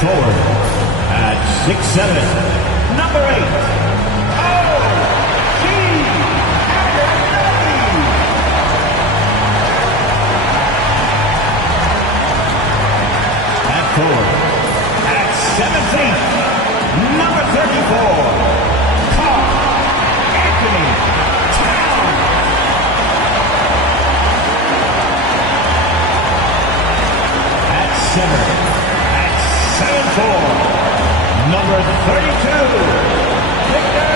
Forward at 6'7", number 8, O.G. At forward at 7 feet, number 34, Carl Anthony Towns. At center, 7'4", number 32, Victor.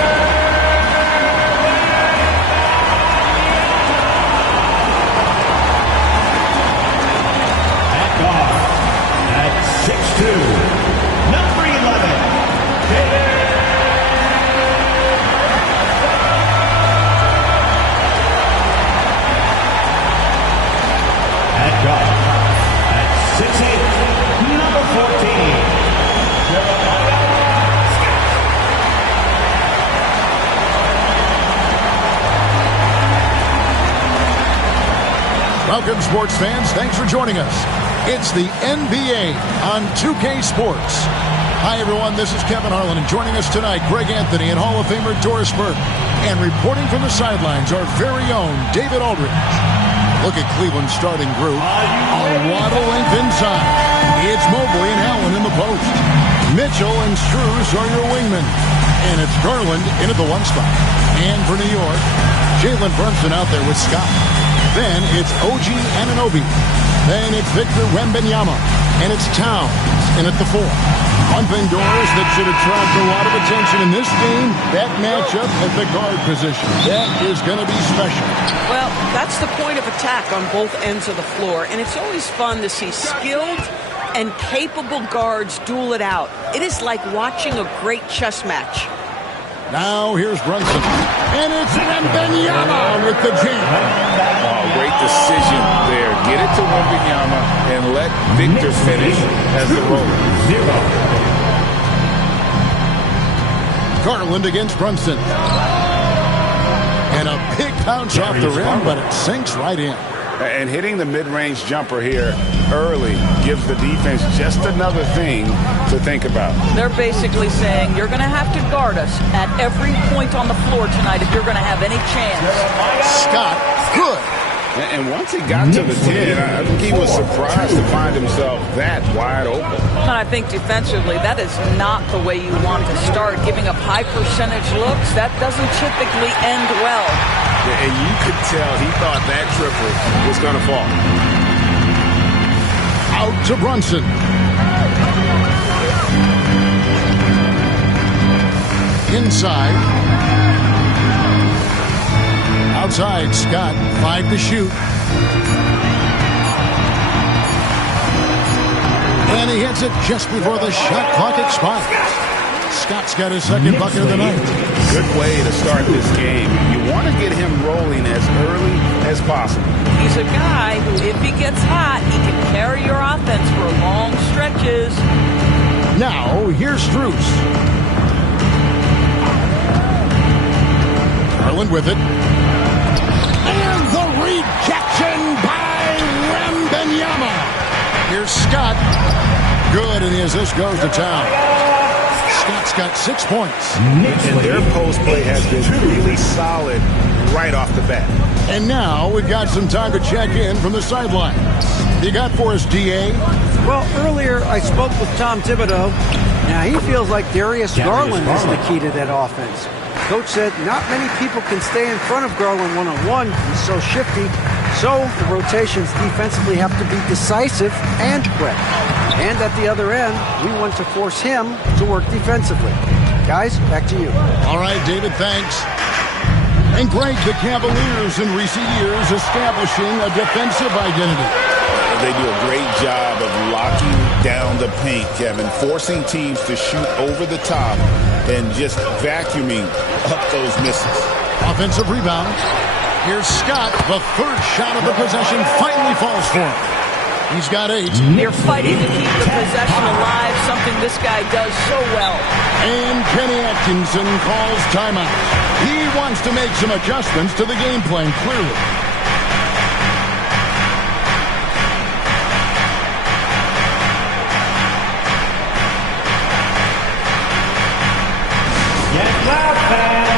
At guard, at 6'2", number 11, David. At guard, at 6'8", number 14. Welcome, sports fans. Thanks for joining us. It's the NBA on 2K Sports. Hi, everyone. This is Kevin Harlan, and joining us tonight, Greg Anthony and Hall of Famer Doris Burke. And reporting from the sidelines, our very own David Aldridge. Look at Cleveland's starting group. A lot of length inside. It's Mobley and Allen in the post. Mitchell and Strus are your wingmen. And it's Garland in at the 1 spot. And for New York, Jalen Brunson out there with Scott. Then it's OG Anunoby. Then it's Victor Wembanyama. And it's Towns in at the 4. One thing, Doris, that should attract a lot of attention in this game, that matchup at the guard position. That is going to be special. Well, that's the point of attack on both ends of the floor. And it's always fun to see skilled and capable guards duel it out. It is like watching a great chess match. Now here's Brunson. And it's Wembanyama with the jam. Oh, great decision there. Get it to Wembanyama and let Victor finish as the roller. 0. Garland against Brunson. And a big bounce off the rim, but it sinks right in. And hitting the mid-range jumper here early gives the defense just another thing to think about. They're basically saying you're going to have to guard us at every point on the floor tonight if you're going to have any chance. Scott, good. And once he got to the 10, I think he was surprised to find himself that wide open. And I think defensively, that is not the way you want to start. Giving up high percentage looks, that doesn't typically end well. And you could tell he thought that triple was going to fall. Out to Brunson. Inside. Outside, Scott, 5 to shoot. And he hits it just before the shot clock expires. Scott's got his second bucket of the night. Good way to start this game. You want to get him rolling as early as possible. He's a guy who, if he gets hot, he can carry your offense for long stretches. Now, here's Strus. Garland with it. And the rejection by Wembanyama. Here's Scott. Good, and the assist goes to town. Scott's got 6 points. And their post play has been really solid right off the bat. And now we've got some time to check in from the sideline. You got for us, DA? Well, earlier I spoke with Tom Thibodeau. Now he feels like Darius Garland is the key to that offense. Coach said not many people can stay in front of Garland one-on-one. He's so shifty. So the rotations defensively have to be decisive and quick. And at the other end, we want to force him to work defensively. Guys, back to you. All right, David, thanks. And Greg, the Cavaliers in recent years establishing a defensive identity. They do a great job of locking down the paint, Kevin, forcing teams to shoot over the top and just vacuuming up those misses. Offensive rebound. Here's Scott. The third shot of the possession finally falls for him. He's got 8. You're fighting to keep the possession alive, something this guy does so well. And Kenny Atkinson calls timeout. He wants to make some adjustments to the game plan, clearly. Get loud, fans.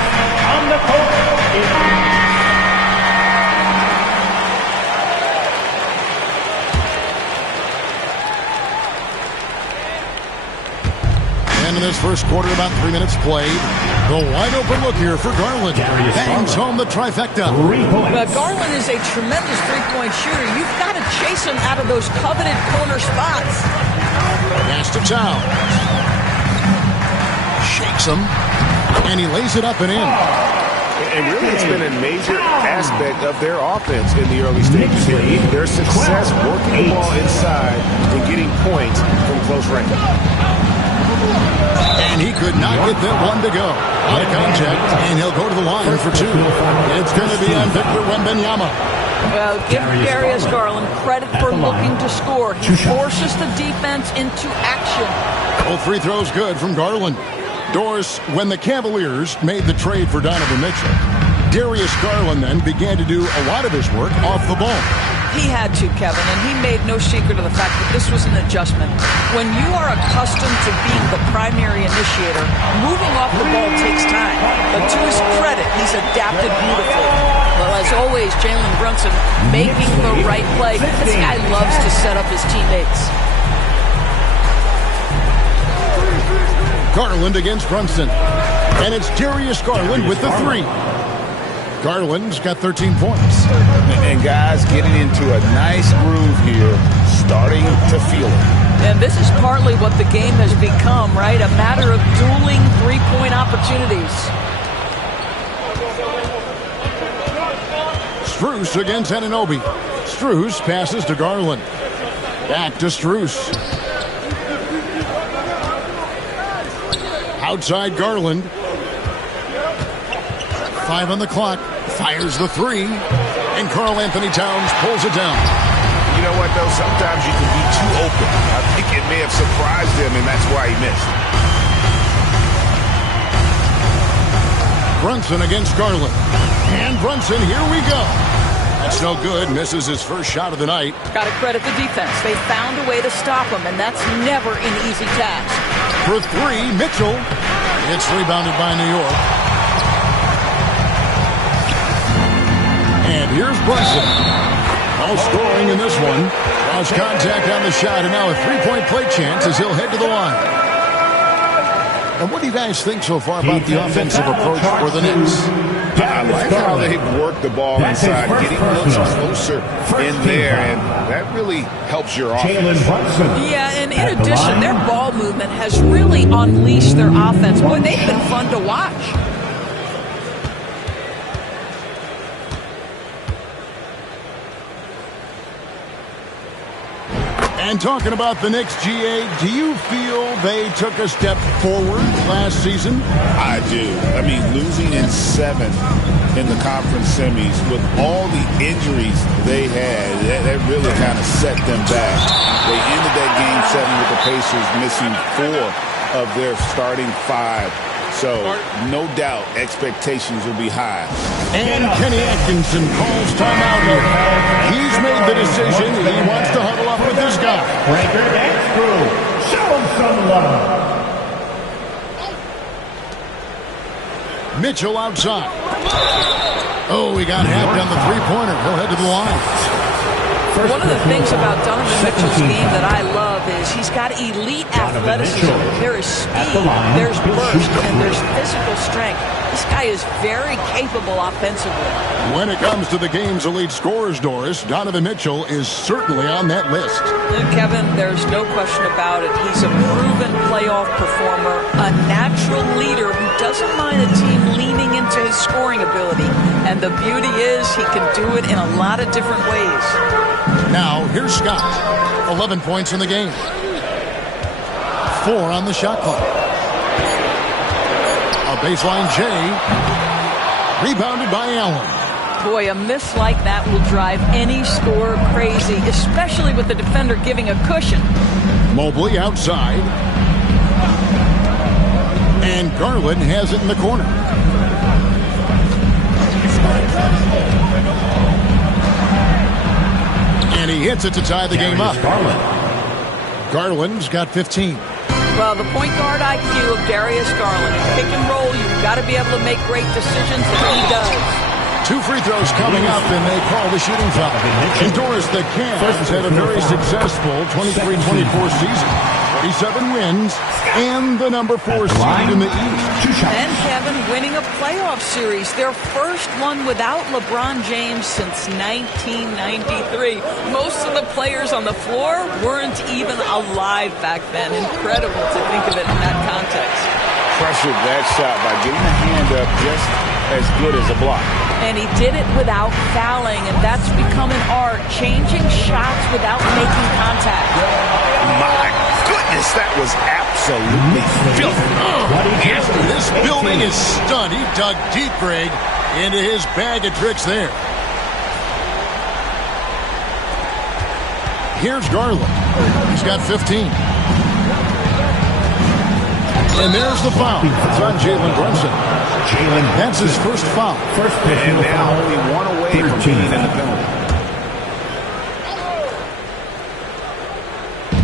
On the court. And in this first quarter, about 3 minutes played. The wide open look here for Garland. Bangs home the trifecta. But Garland is a tremendous three-point shooter. You've got to chase him out of those coveted corner spots. Pass to Towns. Shakes him. And he lays it up and in. And really, it's been a major aspect of their offense in the early stages here. Their success working the ball inside and getting points from close range. And he could not get that one to go. Out of contact, and he'll go to the line for 2. It's going to be on Victor Wembanyama. Well, give Darius Garland credit for looking to score. He forces the defense into action. Both free throws good from Garland. Doris, when the Cavaliers made the trade for Donovan Mitchell, Darius Garland then began to do a lot of his work off the ball. He had to, Kevin, and he made no secret of the fact that this was an adjustment. When you are accustomed to being the primary initiator, moving off the ball takes time. But to his credit, he's adapted beautifully. Well, as always, Jalen Brunson making the right play. This guy loves to set up his teammates. Garland against Brunson. And it's Darius Garland with the 3. Garland's got 13 points. And guys getting into a nice groove here, starting to feel it. And this is partly what the game has become, right? A matter of dueling three-point opportunities. Strus against Anunoby. Strus passes to Garland. Back to Strus. Outside Garland. 5 on the clock. Fires the 3. And Karl Anthony Towns pulls it down. You know what, though? Sometimes you can be too open. I think it may have surprised him, and that's why he missed. Brunson against Garland. And Brunson, here we go. That's no good. Misses his first shot of the night. Got to credit the defense. They found a way to stop him, and that's never an easy task. For 3, Mitchell. It's rebounded by New York. And here's Brunson. No scoring in this one. Lost contact on the shot, and now a 3-point play chance as he'll head to the line. And what do you guys think so far about the offensive approach for the Knicks? I like how they've worked the ball inside, getting looks closer in there, and that really helps your offense. Yeah, and in addition, their ball movement has really unleashed their offense. Boy, they've been fun to watch. And talking about the Knicks, GA, do you feel they took a step forward last season? I do. I mean, losing in 7 in the conference semis with all the injuries they had, that really kind of set them back. They ended that game 7 with the Pacers missing 4 of their starting 5. So, no doubt, expectations will be high. And Kenny Atkinson calls timeout here. He's made the decision. He wants to huddle up with this guy. Breaker and screw. Show him some love. Mitchell outside. Oh, he got hacked on the three-pointer. He'll head to the line. One of the things about Donovan Mitchell's game that I love is he's got elite athleticism. There is speed, there's burst, and there's physical strength. This guy is very capable offensively. When it comes to the game's elite scorers, Doris, Donovan Mitchell is certainly on that list. Kevin, there's no question about it. He's a proven playoff performer, a natural leader who doesn't mind a team leaning into his scoring ability. And the beauty is he can do it in a lot of different ways. Now, here's Scott. 11 points in the game. 4 on the shot clock. A baseline J. Rebounded by Allen. Boy, a miss like that will drive any scorer crazy, especially with the defender giving a cushion. Mobley outside. And Garland has it in the corner. And he hits it to tie the game up. Garland's got 15. Well, the point guard IQ of Darius Garland. In pick and roll, you've got to be able to make great decisions, and he does. 2 free throws coming up, and they call the shooting foul. And Doris, the Cavs had a very successful 23-24 season. 47 wins and the number 4 seed in the East. And Kevin winning a playoff series, their first one without LeBron James since 1993. Most of the players on the floor weren't even alive back then. Incredible to think of it in that context. Pressured that shot by getting a hand up just as good as a block. And he did it without fouling, and that's become an art, changing shots without making contact. My goodness, that was absolutely filthy. This building is stunned. He dug deep, Greg, into his bag of tricks there. Here's Garland. He's got 15. And there's the foul. It's on Jalen Brunson. That's his first foul. And now only 1 away from being in the penalty.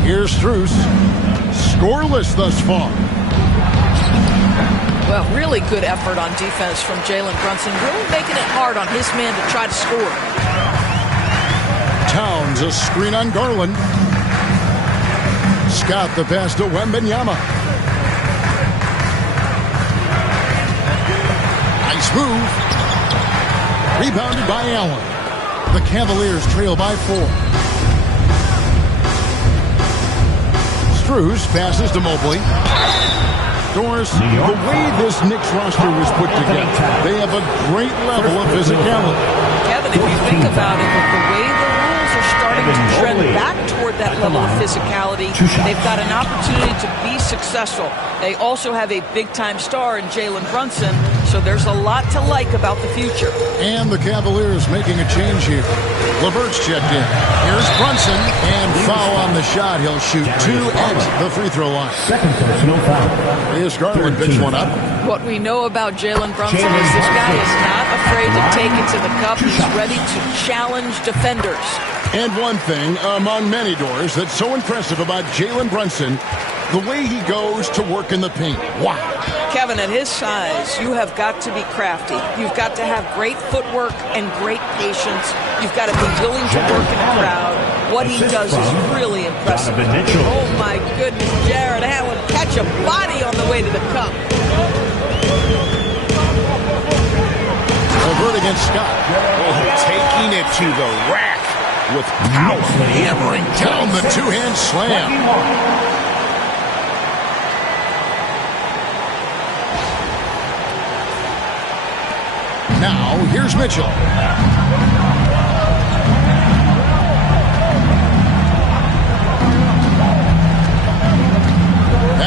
Here's Strus. Scoreless thus far. Well, really good effort on defense from Jalen Brunson, really making it hard on his man to try to score. Towns, a screen on Garland. Scott the pass to Wembanyama. Nice move. Rebounded by Allen. The Cavaliers trail by 4. Strus passes to Mobley. Doris, the way this Knicks roster was put together, they have a great level of physicality. Kevin, if you think about it, with the way the rules are starting to trend back toward that level of physicality, they've got an opportunity to be successful. They also have a big-time star in Jalen Brunson, so there's a lot to like about the future. And the Cavaliers making a change here. LeVert's checked in. Here's Brunson, and foul on the shot. He'll shoot 2 at the free throw line. Second personal foul. Here's Garland, picks one up. What we know about Jalen Brunson is this guy is not afraid to take it to the cup. He's ready to challenge defenders. And one thing among many, Doors, that's so impressive about Jalen Brunson, the way he goes to work in the paint. Wow. Kevin, at his size, you have got to be crafty. You've got to have great footwork and great patience. You've got to be willing to work in a crowd. What he does is really impressive. Oh, my goodness, Jared Allen catch a body on the way to the cup. LeVert against Scott. Oh, taking it to the rack with power. Hammering down the two-hand slam. Now, here's Mitchell.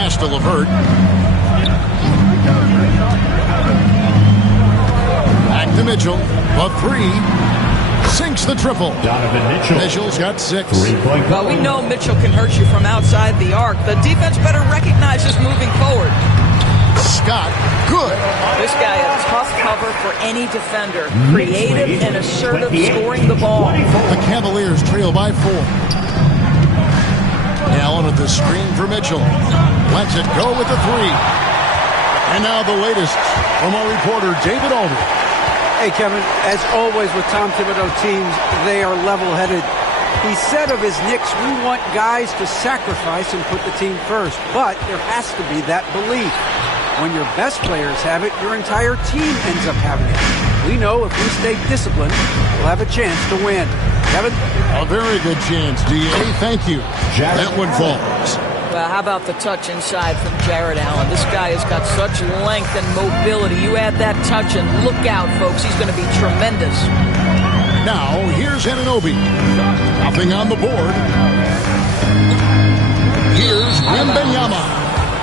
Pass to LeVert. Back to Mitchell. A three. Sinks the triple. Donovan Mitchell. Mitchell's got 6. Well, we know Mitchell can hurt you from outside the arc. The defense better recognize this moving forward. Scott, good. This guy a tough cover for any defender. Creative and assertive scoring the ball. The Cavaliers trail by 4. Allen with the screen for Mitchell. Lets it go with the 3. And now the latest from our reporter, David Aldridge. Hey, Kevin, as always with Tom Thibodeau teams, they are level-headed. He said of his Knicks, we want guys to sacrifice and put the team first. But there has to be that belief. When your best players have it, your entire team ends up having it. We know if we stay disciplined, we'll have a chance to win. Kevin? A very good chance, D.A. Thank you. That one falls. Well, how about the touch inside from Jared Allen? This guy has got such length and mobility. You add that touch and look out, folks. He's going to be tremendous. Now, here's Anunoby. Nothing on the board. Here's Wembanyama.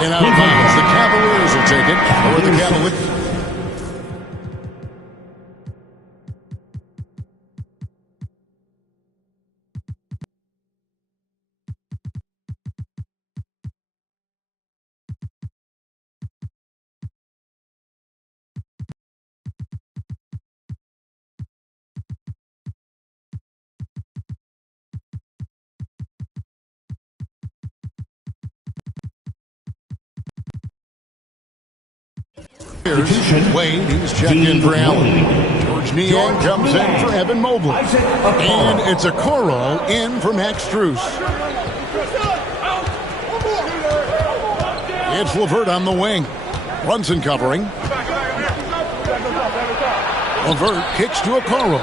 And out of bounds, the Cavaliers will take it. Or the Cavaliers. Wade, he's checked in for Allen. George Niang comes in for Evan Mobley. And it's Okoro in for Max Strus. It's LeVert on the wing. Brunson covering. LeVert kicks to Okoro.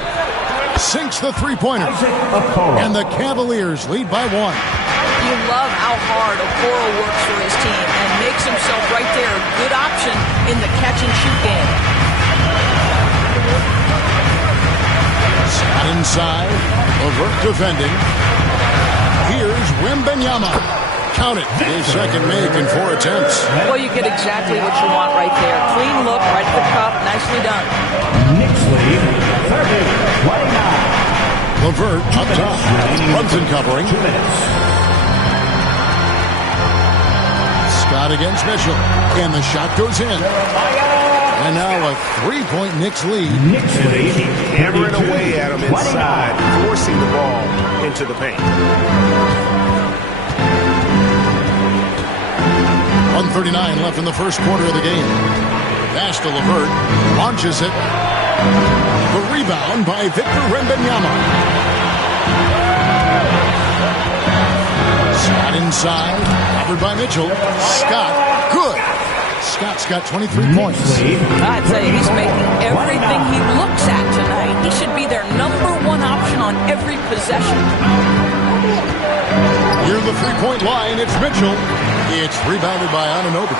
Sinks the three-pointer. And the Cavaliers lead by 1. You love how hard Okoro works for his team and makes himself right there a good option in the catch-and-shoot game. Scott inside. LeVert defending. Here's Wembanyama. Count it. His second make in 4 attempts. Well, you get exactly what you want right there. Clean look, right at the cup. Nicely done. Knicks lead 30-29. LeVert up top. Brunson covering. 2 minutes. Scott against Mitchell. And the shot goes in. And now a 3-point Knicks lead. Knicks lead. Hammering away at him inside, forcing the ball into the paint. 1:39 left in the first quarter of the game. Pass to LeVert. Launches it. The rebound by Victor Wembanyama. Scott inside. Covered by Mitchell. Scott. Good. Scott's got 23 points. I'd say he's making everything he looks at tonight. He should be their #1 option on every possession. Near the three-point line, it's Mitchell. It's rebounded by Anunoby.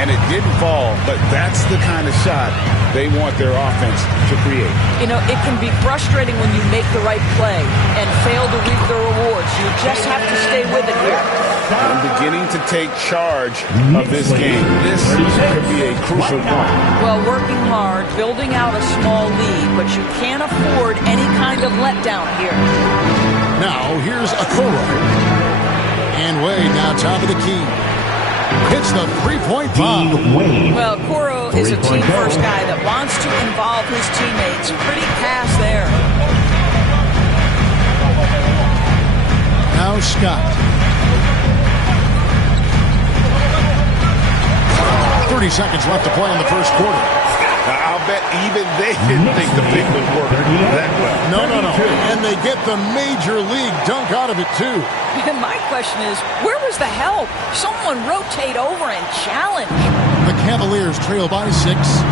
And it didn't fall, but that's the kind of shot they want their offense to create. You know, it can be frustrating when you make the right play and fail to reap the rewards. You just have to stay with it here. I'm beginning to take charge of this game. This could be a crucial point. Well, working hard, building out a small lead, but you can't afford any kind of letdown here. Now, here's Okoro. And Wade now top of the key. Hits the three-point bomb. Well, Okoro is a team-first guy that wants to involve his teammates. Pretty pass there. Now Scott. 30 seconds left to play in the first quarter. I'll bet even they didn't think the pick would work that well. No. And they get the major league dunk out of it, too. And my question is, where was the help? Someone rotate over and challenge. The Cavaliers trail by 6.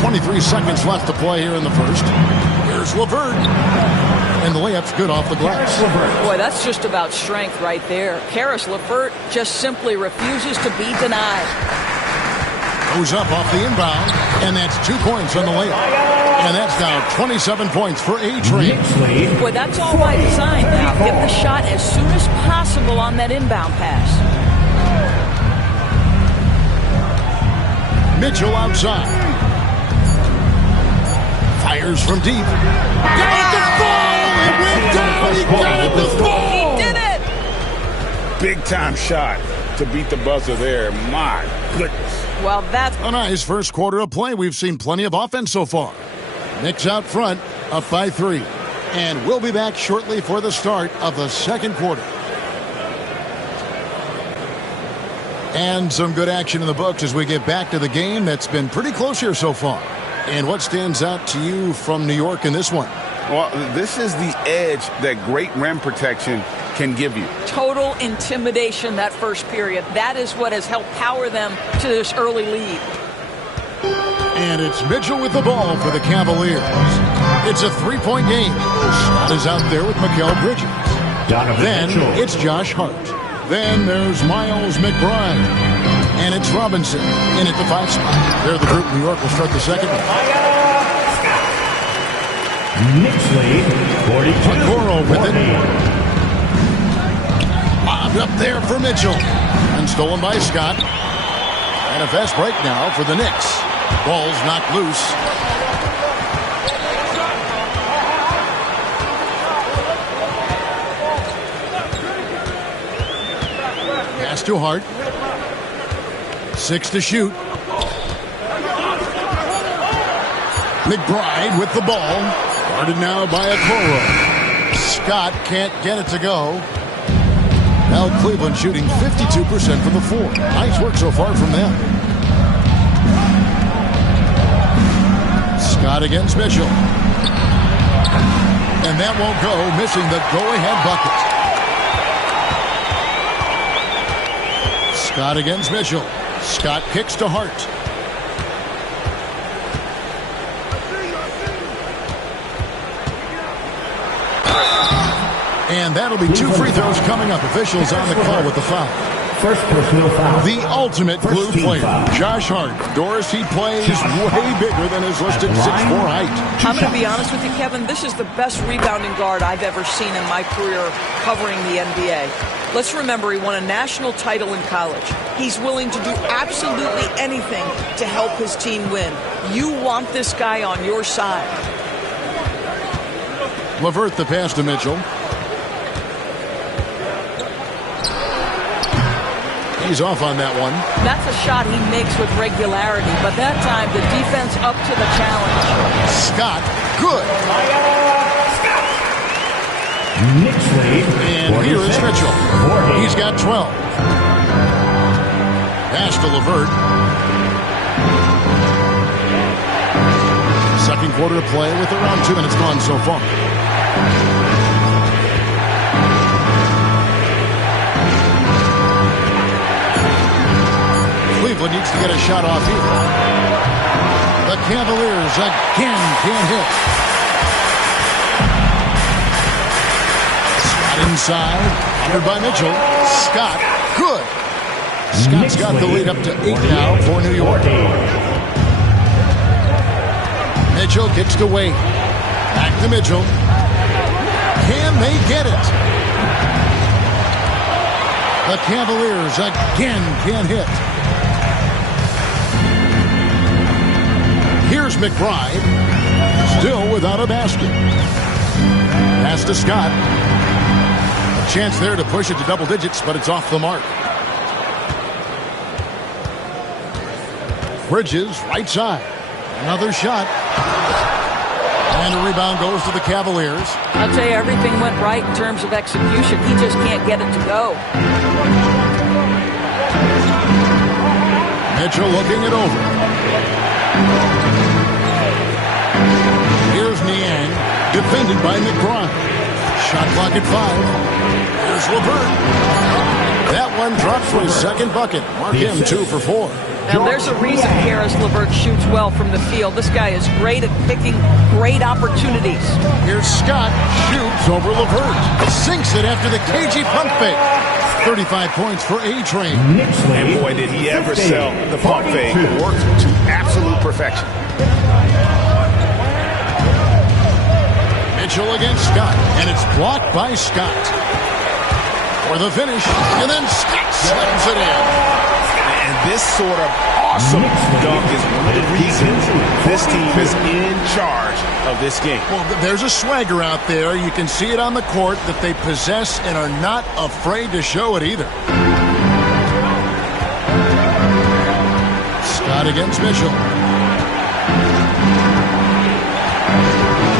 23 seconds left to play here in the first. Here's LeVert. And the layup's good off the glass. Boy, that's just about strength right there. Karis LeVert just simply refuses to be denied. Goes up off the inbound, and that's 2 points on the layup. And that's now 27 points for A-Train. Boy, that's all by design now. Get the shot as soon as possible on that inbound pass. Mitchell outside. Fires from deep. Got the ball! It went down! He got the ball! He did it! Big-time shot to beat the buzzer there. My goodness. Well, that's A nice first quarter of play. We've seen plenty of offense so far. Knicks out front, up by 3. And we'll be back shortly for the start of the second quarter. And some good action in the books as we get back to the game that's been pretty close here so far. And what stands out to you from New York in this one? Well, this is the edge that great rim protection can give you. total intimidation that first period. That is what has helped power them to this early lead. And it's Mitchell with the ball for the Cavaliers. It's a three-point game. Scott is out there with Mikal Bridges. Then it's Josh Hart. Then there's Miles McBride. And it's Robinson in at the 5 spot. They're the group. New York will start the second one. Knicks lead, 42. Okoro with it. Lobbed up there for Mitchell. And stolen by Scott. And a fast break now for the Knicks. Ball's knocked loose. Pass to Hart. 6 to shoot. McBride with the ball. Guarded now by Okoro. Scott can't get it to go. Now Cleveland shooting 52% from the floor. Nice work so far from them. Scott against Mitchell. And that won't go, missing the go-ahead bucket. Scott against Mitchell. Scott kicks to Hart. And that'll be 2 free throws coming up. Officials on the call with the foul. First personal foul. The ultimate glue player, Josh Hart. Doris, he plays way bigger than his listed 6'4" height. I'm going to be honest with you, Kevin. This is the best rebounding guard I've ever seen in my career covering the NBA. Let's remember, he won a national title in college. He's willing to do absolutely anything to help his team win. You want this guy on your side. LeVert the pass to Mitchell. He's off on that one. That's a shot he makes with regularity, but that time the defense up to the challenge. Scott, good. Knicks lead, And here is Mitchell. He's got 12. Pass to LeVert. Second quarter of play with around 2 minutes gone so far. Cleveland needs to get a shot off here. The Cavaliers again can't hit. Scott inside. Countered by Mitchell. Scott, good. Scott's got the lead up to 8 now for New York. Mitchell kicks to Wade. Back to Mitchell. Can they get it? The Cavaliers again can't hit. Here's McBride, still without a basket. Pass to Scott. A chance there to push it to double digits, but it's off the mark. Bridges, right side. Another shot. And a rebound goes to the Cavaliers. I'll tell you, everything went right in terms of execution. He just can't get it to go. Mitchell looking it over. Here's Niang, defended by McBride. Shot clock at 5. Here's LeVert. That one drops for his second bucket. Mark him 2 for 4. Now, there's a reason Karis LeVert shoots well from the field. This guy is great at picking great opportunities. Here's Scott, shoots over LeVert. Sinks it after the cagey pump fake. 35 points for A-Train. And boy, did he ever sell the pump fake. Worked to absolute perfection. Mitchell against Scott, and it's blocked by Scott. For the finish, and then Scott slams it in. And this sort of awesome dunk is one of the reasons this team is in charge of this game. Well, there's a swagger out there. You can see it on the court that they possess and are not afraid to show it either. Scott against Mitchell.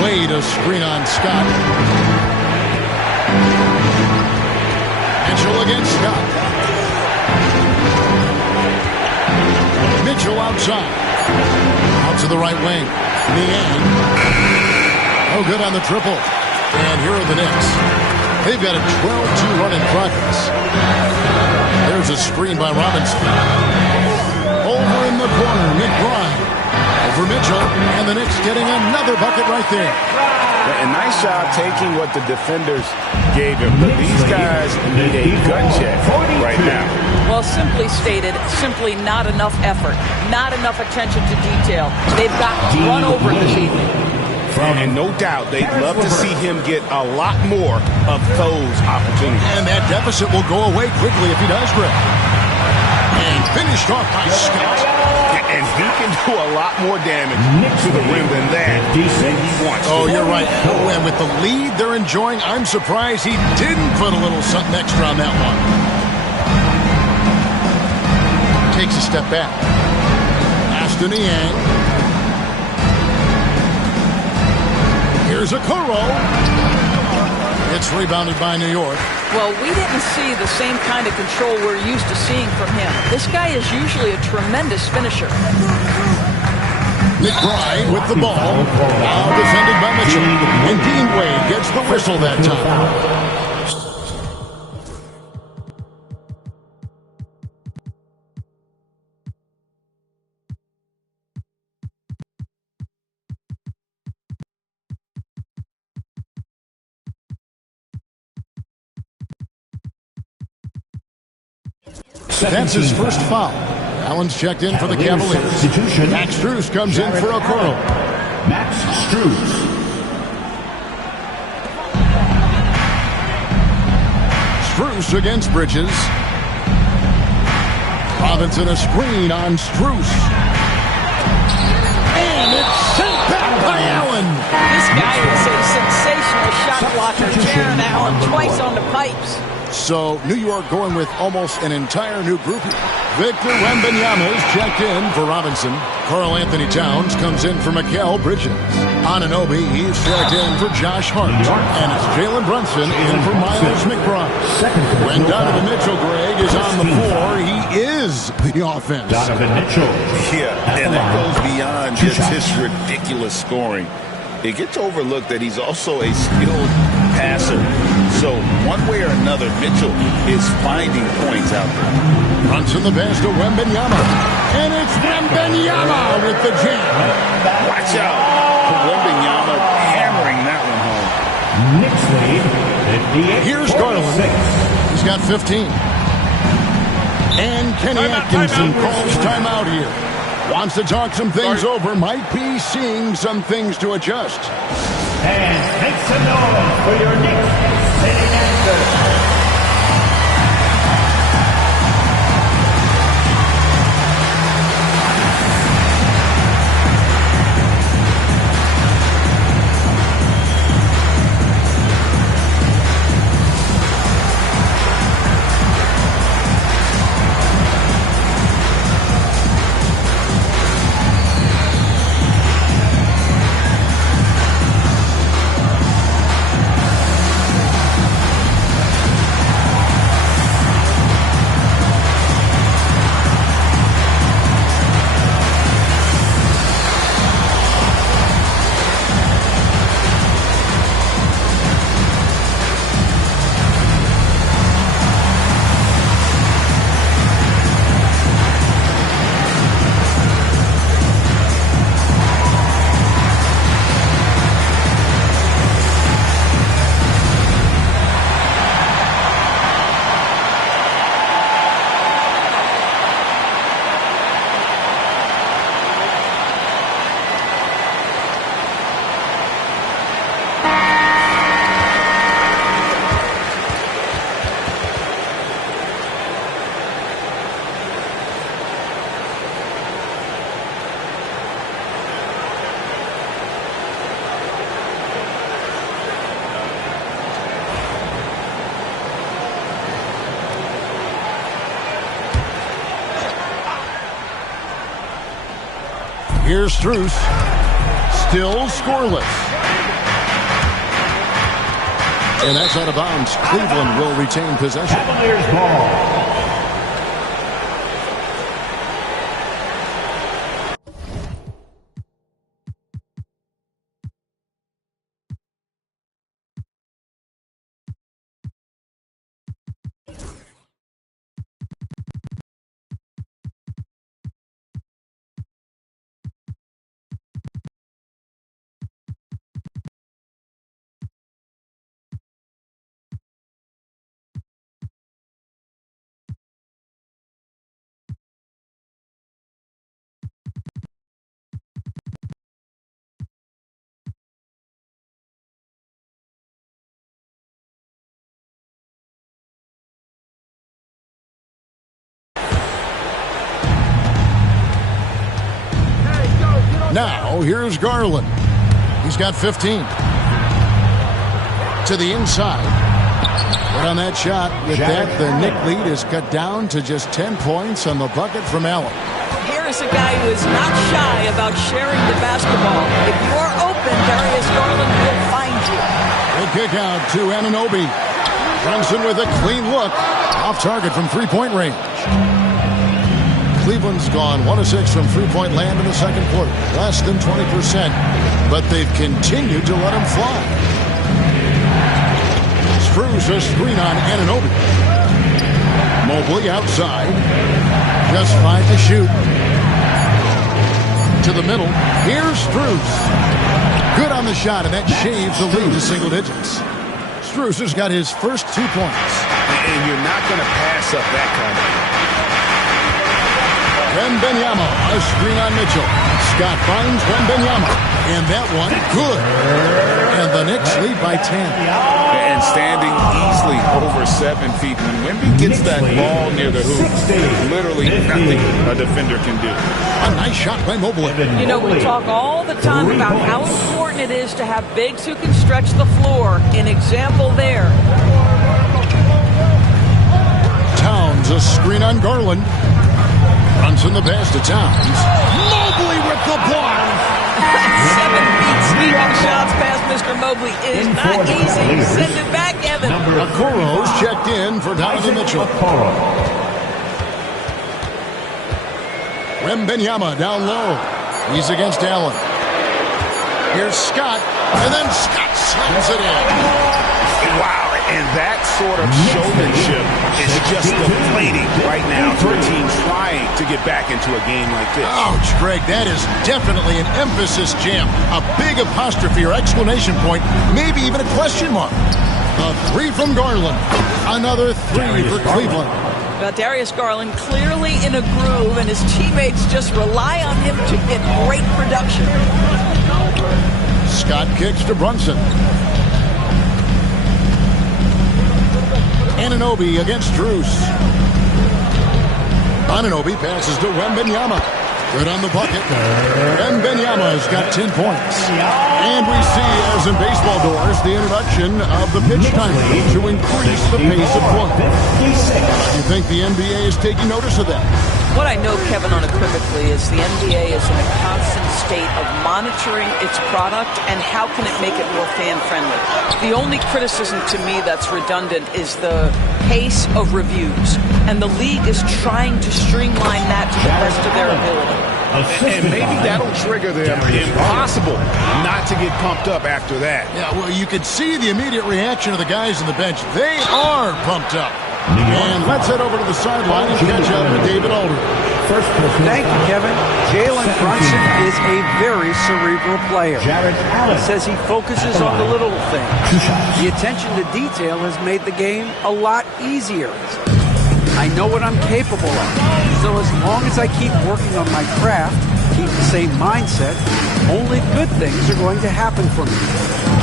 Wade a screen on Scott. Mitchell against Scott. Mitchell outside. Out to the right wing. Niang. Oh, good on the triple. And here are the Knicks. They've got a 12-2 run in progress. There's a screen by Robinson. Over in the corner, McBride. Over Mitchell. And the Knicks getting another bucket right there. A nice job taking what the defenders gave him. But these guys need a gut check right now. Well, simply stated, simply not enough effort, not enough attention to detail. They've got run over this evening. And no doubt they'd love to see him get a lot more of those opportunities. And that deficit will go away quickly if he does, Greg. And finished off by Scott. And he can do a lot more damage to the rim than that than he wants to. Oh, you're right. Oh, and with the lead they're enjoying, I'm surprised he didn't put a little something extra on that one. Takes a step back. Pass to Niang. Here's a Kuro. It's rebounded by New York. Well, we didn't see the same kind of control we're used to seeing from him. This guy is usually a tremendous finisher. McBride with the ball. Now defended by Mitchell. And Dean Wade gets the whistle that time. That's his first foul. Allen's checked in for the Cavaliers. Max Strus comes in for Okoro. Max Strus. Strus against Bridges. Robinson a screen on Strus. And it's sent back by Allen. This guy is a sensational shot blocker, tearing Allen twice on the pipes. So New York going with almost an entire new group. Victor Wembanyama is checked in for Robinson. Karl Anthony Towns comes in for Mikal Bridges. Anunoby, he's checked in for Josh Hart. And it's Jalen Brunson in for Miles McBride. When Donovan Mitchell, Greg, is on the floor, he is the offense. Donovan Mitchell. Yeah, and that goes beyond just his ridiculous scoring. It gets overlooked that he's also a skilled passer. So one way or another, Mitchell is finding points out there. Brunson the pass to Wembanyama. And it's Wembanyama with the jam. Watch out. Wembanyama hammering that one home. Knicks lead. Here's Garland. He's got 15. And Kenny Atkinson calls timeout here. Wants to talk some things over. Might be seeing some things to adjust. And make some noise for your Knicks sitting anchor. Here's Strus. Still scoreless. And that's out of bounds. Cleveland will retain possession. Cavaliers ball. Now, here's Garland. He's got 15. To the inside. But on that shot, with that, the Knick lead is cut down to just 10 points on the bucket from Allen. Here is a guy who is not shy about sharing the basketball. If you are open, Darius Garland will find you. The kick out to Anunoby. Brunson with a clean look. Off target from three-point range. Cleveland's gone 1 of 6 from three-point land in the second quarter. Less than 20%. But they've continued to let him fly. Strus a screen on Anunoby. Mobley outside. Just 5 to shoot. To the middle. Here's Strus. Good on the shot, and that shaves the lead to single digits. Strus has got his first 2 points. And you're not going to pass up that kind of. Wembanyama, a screen on Mitchell. Scott finds Wembanyama, and that one, good. And the Knicks lead by 10. And standing easily over 7 feet. When Wemby gets that ball near the hoop, there's literally nothing a defender can do. A nice shot by Mobley. You know, we talk all the time about how important it is to have bigs who can stretch the floor. An example there. Towns, a screen on Garland. Brunson the pass to Towns. Mobley with the block. 7 feet sweeping shots past Mr. Mobley is not easy. Send it back, Evan. Okoro's checked in for Donovan Mitchell. Wembanyama down low. He's against Allen. Here's Scott, and then Scott slams it in. Wow, and that sort of showmanship is just deflating right now for a team trying to get back into a game like this. Ouch, Greg, that is definitely an emphasis jam. A big apostrophe or exclamation point, maybe even a question mark. A 3 from Garland. Another 3 for Cleveland. Darius Garland clearly in a groove, and his teammates just rely on him to get great production. Scott kicks to Brunson. Anunoby against Strus. Anunoby passes to Wembanyama. Good on the bucket. Wembanyama's got 10 points. And we see, as in baseball doors, the introduction of the pitch timer to increase the pace of play. You think the NBA is taking notice of that? What I know, Kevin, unequivocally is the NBA is in a constant state of monitoring its product and how can it make it more fan-friendly. The only criticism to me that's redundant is the pace of reviews. And the league is trying to streamline that to the best of their ability. And maybe that'll trigger them. Impossible not to get pumped up after that. Yeah, well, you could see the immediate reaction of the guys on the bench. They are pumped up. And let's head over to the sideline and catch up with David Aldridge. Thank you, Kevin. Jalen Brunson is a very cerebral player. He says he focuses on the little things. The attention to detail has made the game a lot easier. I know what I'm capable of. So as long as I keep working on my craft, keep the same mindset, only good things are going to happen for me.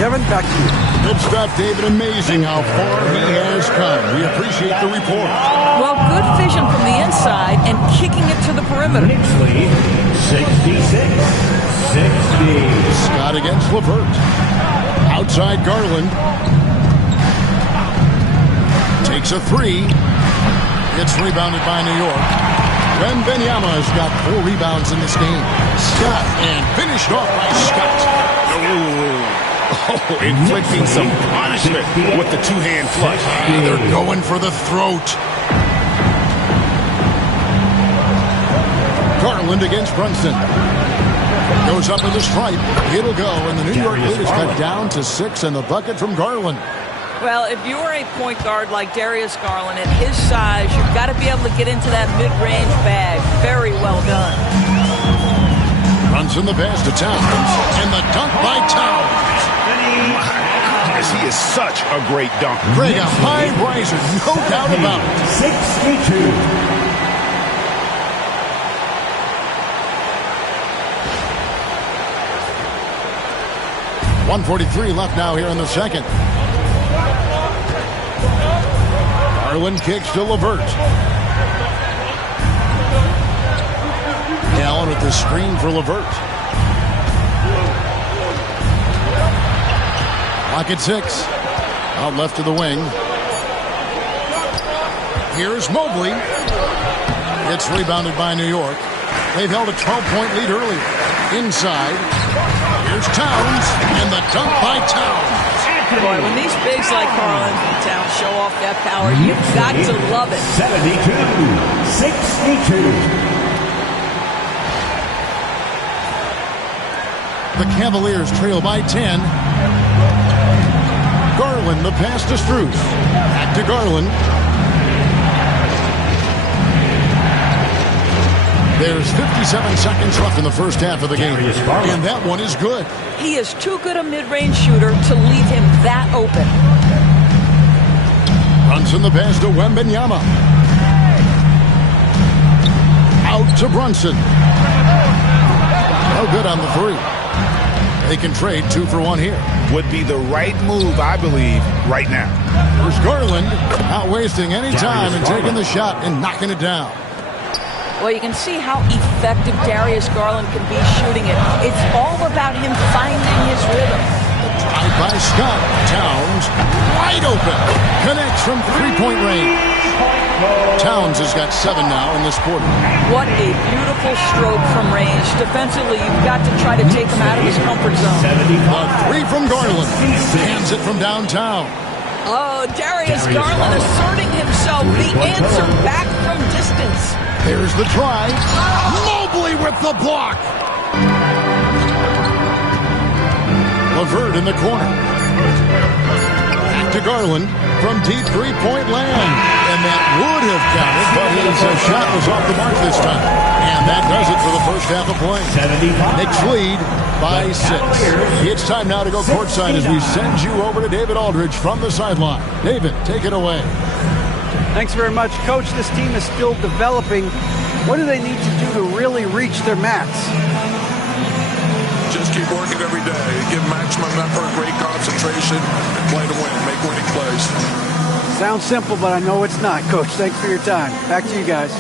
Kevin, back to you. Good stuff, David. Amazing how far he has come. We appreciate the report. Well, good vision from the inside and kicking it to the perimeter. Knicks lead 66-60. Scott against LeVert. Outside Garland. Takes a 3. It's rebounded by New York. Wembanyama's got 4 rebounds in this game. Scott, and finished off by Scott. Oh, inflicting some punishment with the two-hand flush. And they're going for the throat. Garland against Brunson. Goes up with the stripe. It'll go, and the New York lead is cut down to 6, and the bucket from Garland. Well, if you're a point guard like Darius Garland at his size, you've got to be able to get into that mid-range bag. Very well done. Brunson the pass to Towns, and the dunk by Towns. He is such a great dunker. Greg, a high riser, no doubt about it. 62. 1:43 left now here in the second. Garland kicks to LeVert. Allen with the screen for LeVert. Clock at 6. Out left to the wing. Here's Mobley. It's rebounded by New York. They've held a 12-point lead earlier. Inside. Here's Towns, and the dunk by Towns. Boy, when these bigs like Garland and Towns show off that power, you've got to love it. 72-62. The Cavaliers trail by 10. Garland, the pass to Strus. Back to Garland. There's 57 seconds left in the first half of the game, and that one is good. He is too good a mid-range shooter to leave him that open. Brunson the pass to Wembanyama. Out to Brunson. No good on the 3. They can trade 2 for 1 here. Would be the right move, I believe, right now. Here's Garland, not wasting any time and taking the shot and knocking it down. Well, you can see how effective Darius Garland can be shooting it. It's all about him finding his rhythm. Drive by Scott. Towns, wide open. Connects from 3-point range. Towns has got 7 now in this quarter. What a beautiful stroke from range. Defensively, you've got to try to take him out of his comfort zone. A 3 from Garland. Hands it from downtown. Oh, Darius Garland asserting himself. The answer back from distance. There's the try. Mobley with the block. LeVert in the corner. Back to Garland from deep 3-point land. And that would have counted, but his shot was off the mark this time. And that does it for the first half of play. Knicks lead by 6. It's time now to go courtside as we send you over to David Aldridge from the sideline. David, take it away. Thanks very much, Coach. This team is still developing. What do they need to do to really reach their max? Just keep working every day. Give maximum effort, great concentration, and play to win. Make winning plays. Sounds simple, but I know it's not, Coach. Thanks for your time. Back to you guys.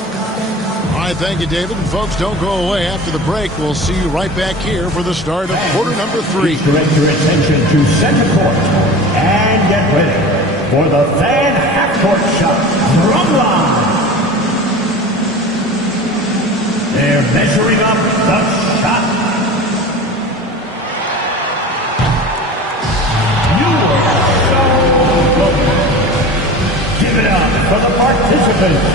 All right, thank you, David. And folks, don't go away. After the break, we'll see you right back here for the start of quarter number 3. Direct your attention to center court and get ready for the fan half-court shot drum line. They're measuring up the shot. You are so good. Give it up for the participants.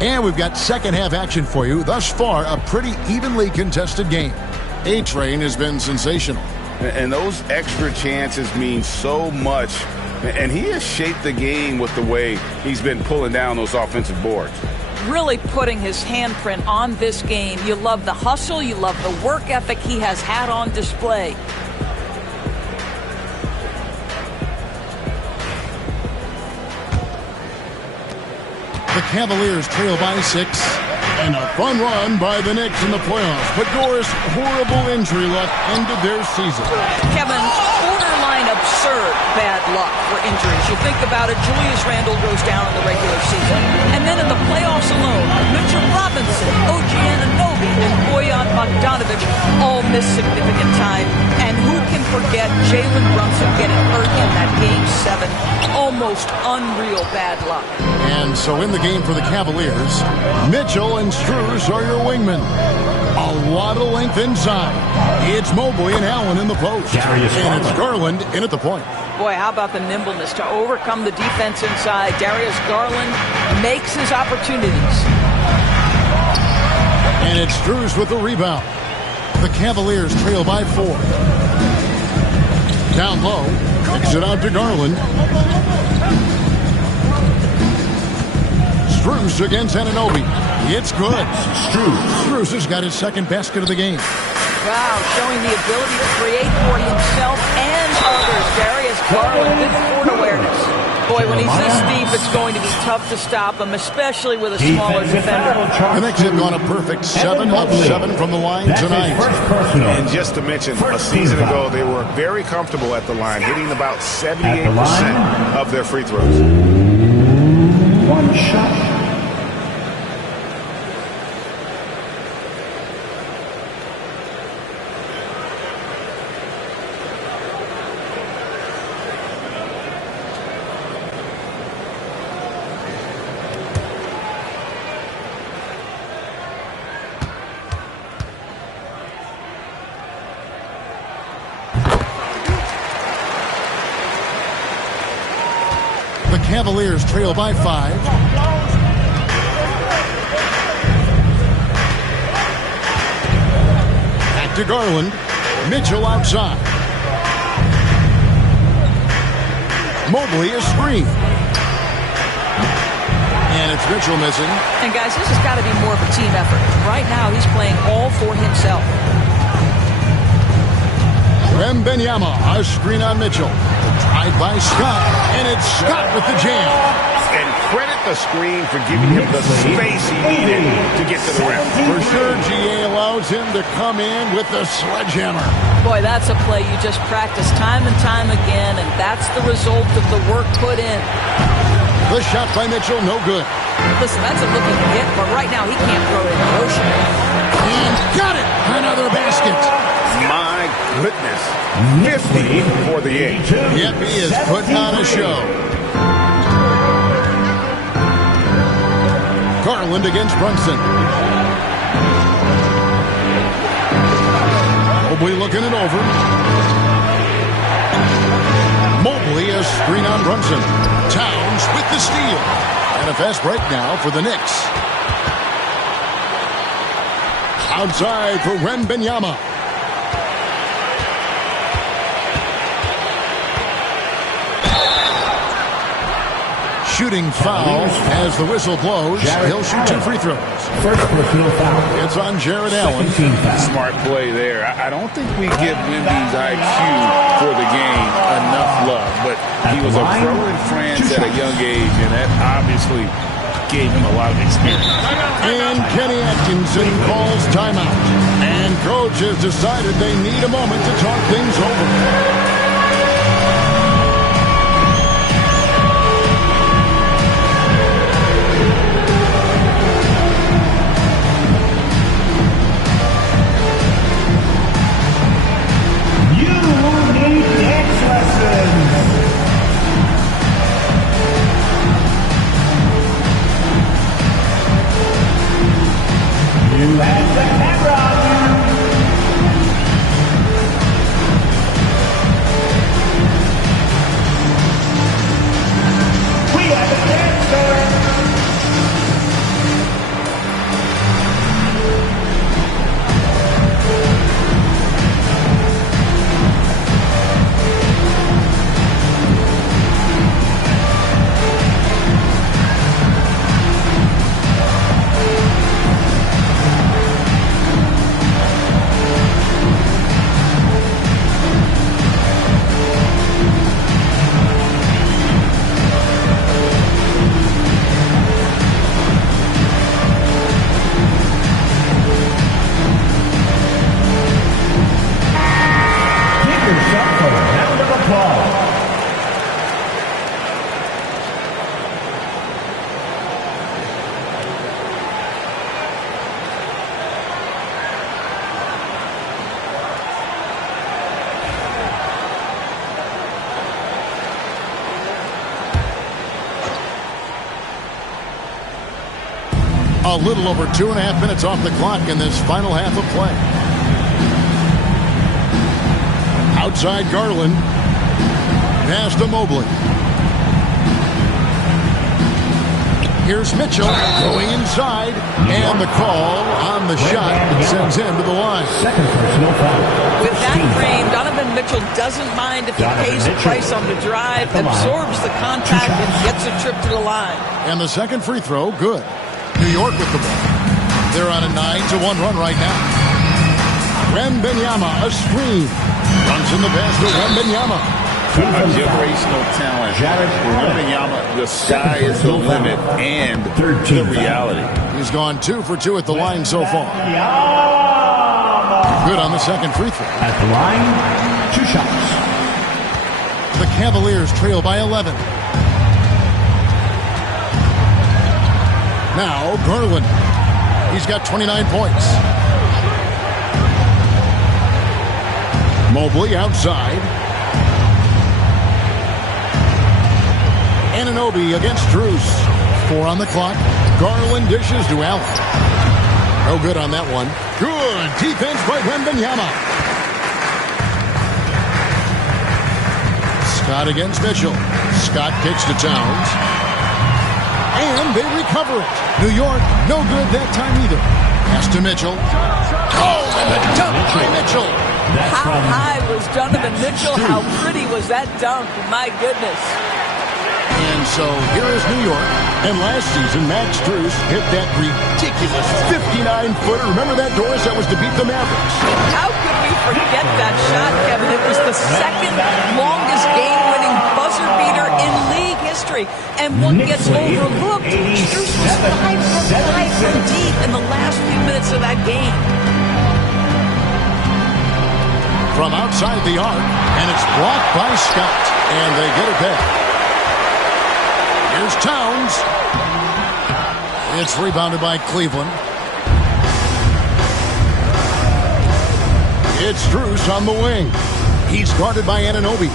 And we've got second half action for you. Thus far, a pretty evenly contested game. A-Train has been sensational. And those extra chances mean so much. And he has shaped the game with the way he's been pulling down those offensive boards. Really putting his handprint on this game. You love the hustle. You love the work ethic he has had on display. The Cavaliers trail by 6. And a fun run by the Knicks in the playoffs. But Doris, horrible injury luck ended their season. Kevin, borderline absurd bad luck for injuries. You think about it, Julius Randle goes down in the regular season. And then in the playoffs alone, Mitchell Robinson, OG Anunoby, and Bojan Bogdanovic all miss significant time. And who can forget Jalen Brunson getting hurt in that Game 7? Almost unreal bad luck. And so in the game for the Cavaliers, Mitchell and Strus are your wingmen. A lot of length inside. It's Mobley and Allen in the post. And it's Garland in at the point. Boy, how about the nimbleness to overcome the defense inside. Darius Garland makes his opportunities. And it's Strus with the rebound. The Cavaliers trail by 4. Down low. Kicks it out to Garland. Strus against Anunoby. It's good. Strus has got his second basket of the game. Wow, showing the ability to create for himself and others. Darius Garland, good court awareness. Boy, when he's this deep, it's going to be tough to stop him, especially with a smaller defender. The Knicks have gone a perfect 7 of 7 from the line tonight. And just to mention, a season ago, they were very comfortable at the line, hitting about 78% of their free throws. One shot. The Cavaliers trail by 5. Back to Garland. Mitchell outside. Mobley is screened. And it's Mitchell missing. And guys, this has got to be more of a team effort. Right now, he's playing all for himself. Wembanyama, a screen on Mitchell. Drive by Scott, and it's Scott with the jam. And credit the screen for giving him the space he needed to get to the rim. For sure, GA allows him to come in with the sledgehammer. Boy, that's a play you just practice time and time again, and that's the result of the work put in. The shot by Mitchell, no good. Listen, that's a looking hit, but right now he can't throw it in the ocean. And got it! Another basket. My goodness. 50 for the 8. Yep, he is putting on a show. Garland against Brunson. Mobley looking it over. Mobley a screen on Brunson. Towns with the steal. And a fast break now for the Knicks. Outside for Wembanyama. Shooting foul as the whistle blows. He'll shoot 2 free throws. First personal foul. It's on Jared Allen. Smart play there. I don't think we give Wemby's IQ for the game enough love, but he was a pro in France at a young age, and that obviously gave him a lot of experience. And Kenny Atkinson calls timeout. And coach has decided they need a moment to talk things over. A little over 2.5 minutes off the clock in this final half of play. Outside Garland. Pass to Mobley. Here's Mitchell going inside, and the call on the shot that sends him to the line. Second personal foul. With that frame, Donovan Mitchell doesn't mind if he pays a price on the drive, absorbs the contact, and gets a trip to the line. And the second free throw, good. New York with the ball. They're on a 9-1 run right now. Wembanyama, a screen. Runs in the pass to Wembanyama. A generational talent. Wembanyama, the sky is the limit, and the reality. He's gone 2 for 2 at the line so far. Good on the second free throw. At the line, 2 shots. The Cavaliers trail by 11. Now Garland. He's got 29 points. Mobley outside. Anunoby against Drews. 4 on the clock. Garland dishes to Allen. No good on that one. Good defense by Wembanyama. Scott against Mitchell. Scott kicks to Towns. And they recover it. New York, no good that time either. Pass to Mitchell. Oh, and the dunk by Mitchell. How high was Donovan Mitchell? How pretty was that dunk? My goodness. And so here is New York. And last season, Max Strus hit that ridiculous 59-footer. Remember that, Doris? That was to beat the Mavericks. How could we forget that shot, Kevin? It was the second longest game-winning buzzer beater in league history. And what gets overlooked, Strus was 5 for 5 from deep in the last few minutes of that game. From outside the arc, and it's blocked by Scott. And they get it back. Here's Towns. It's rebounded by Cleveland. It's Strus on the wing. He's guarded by Anunoby.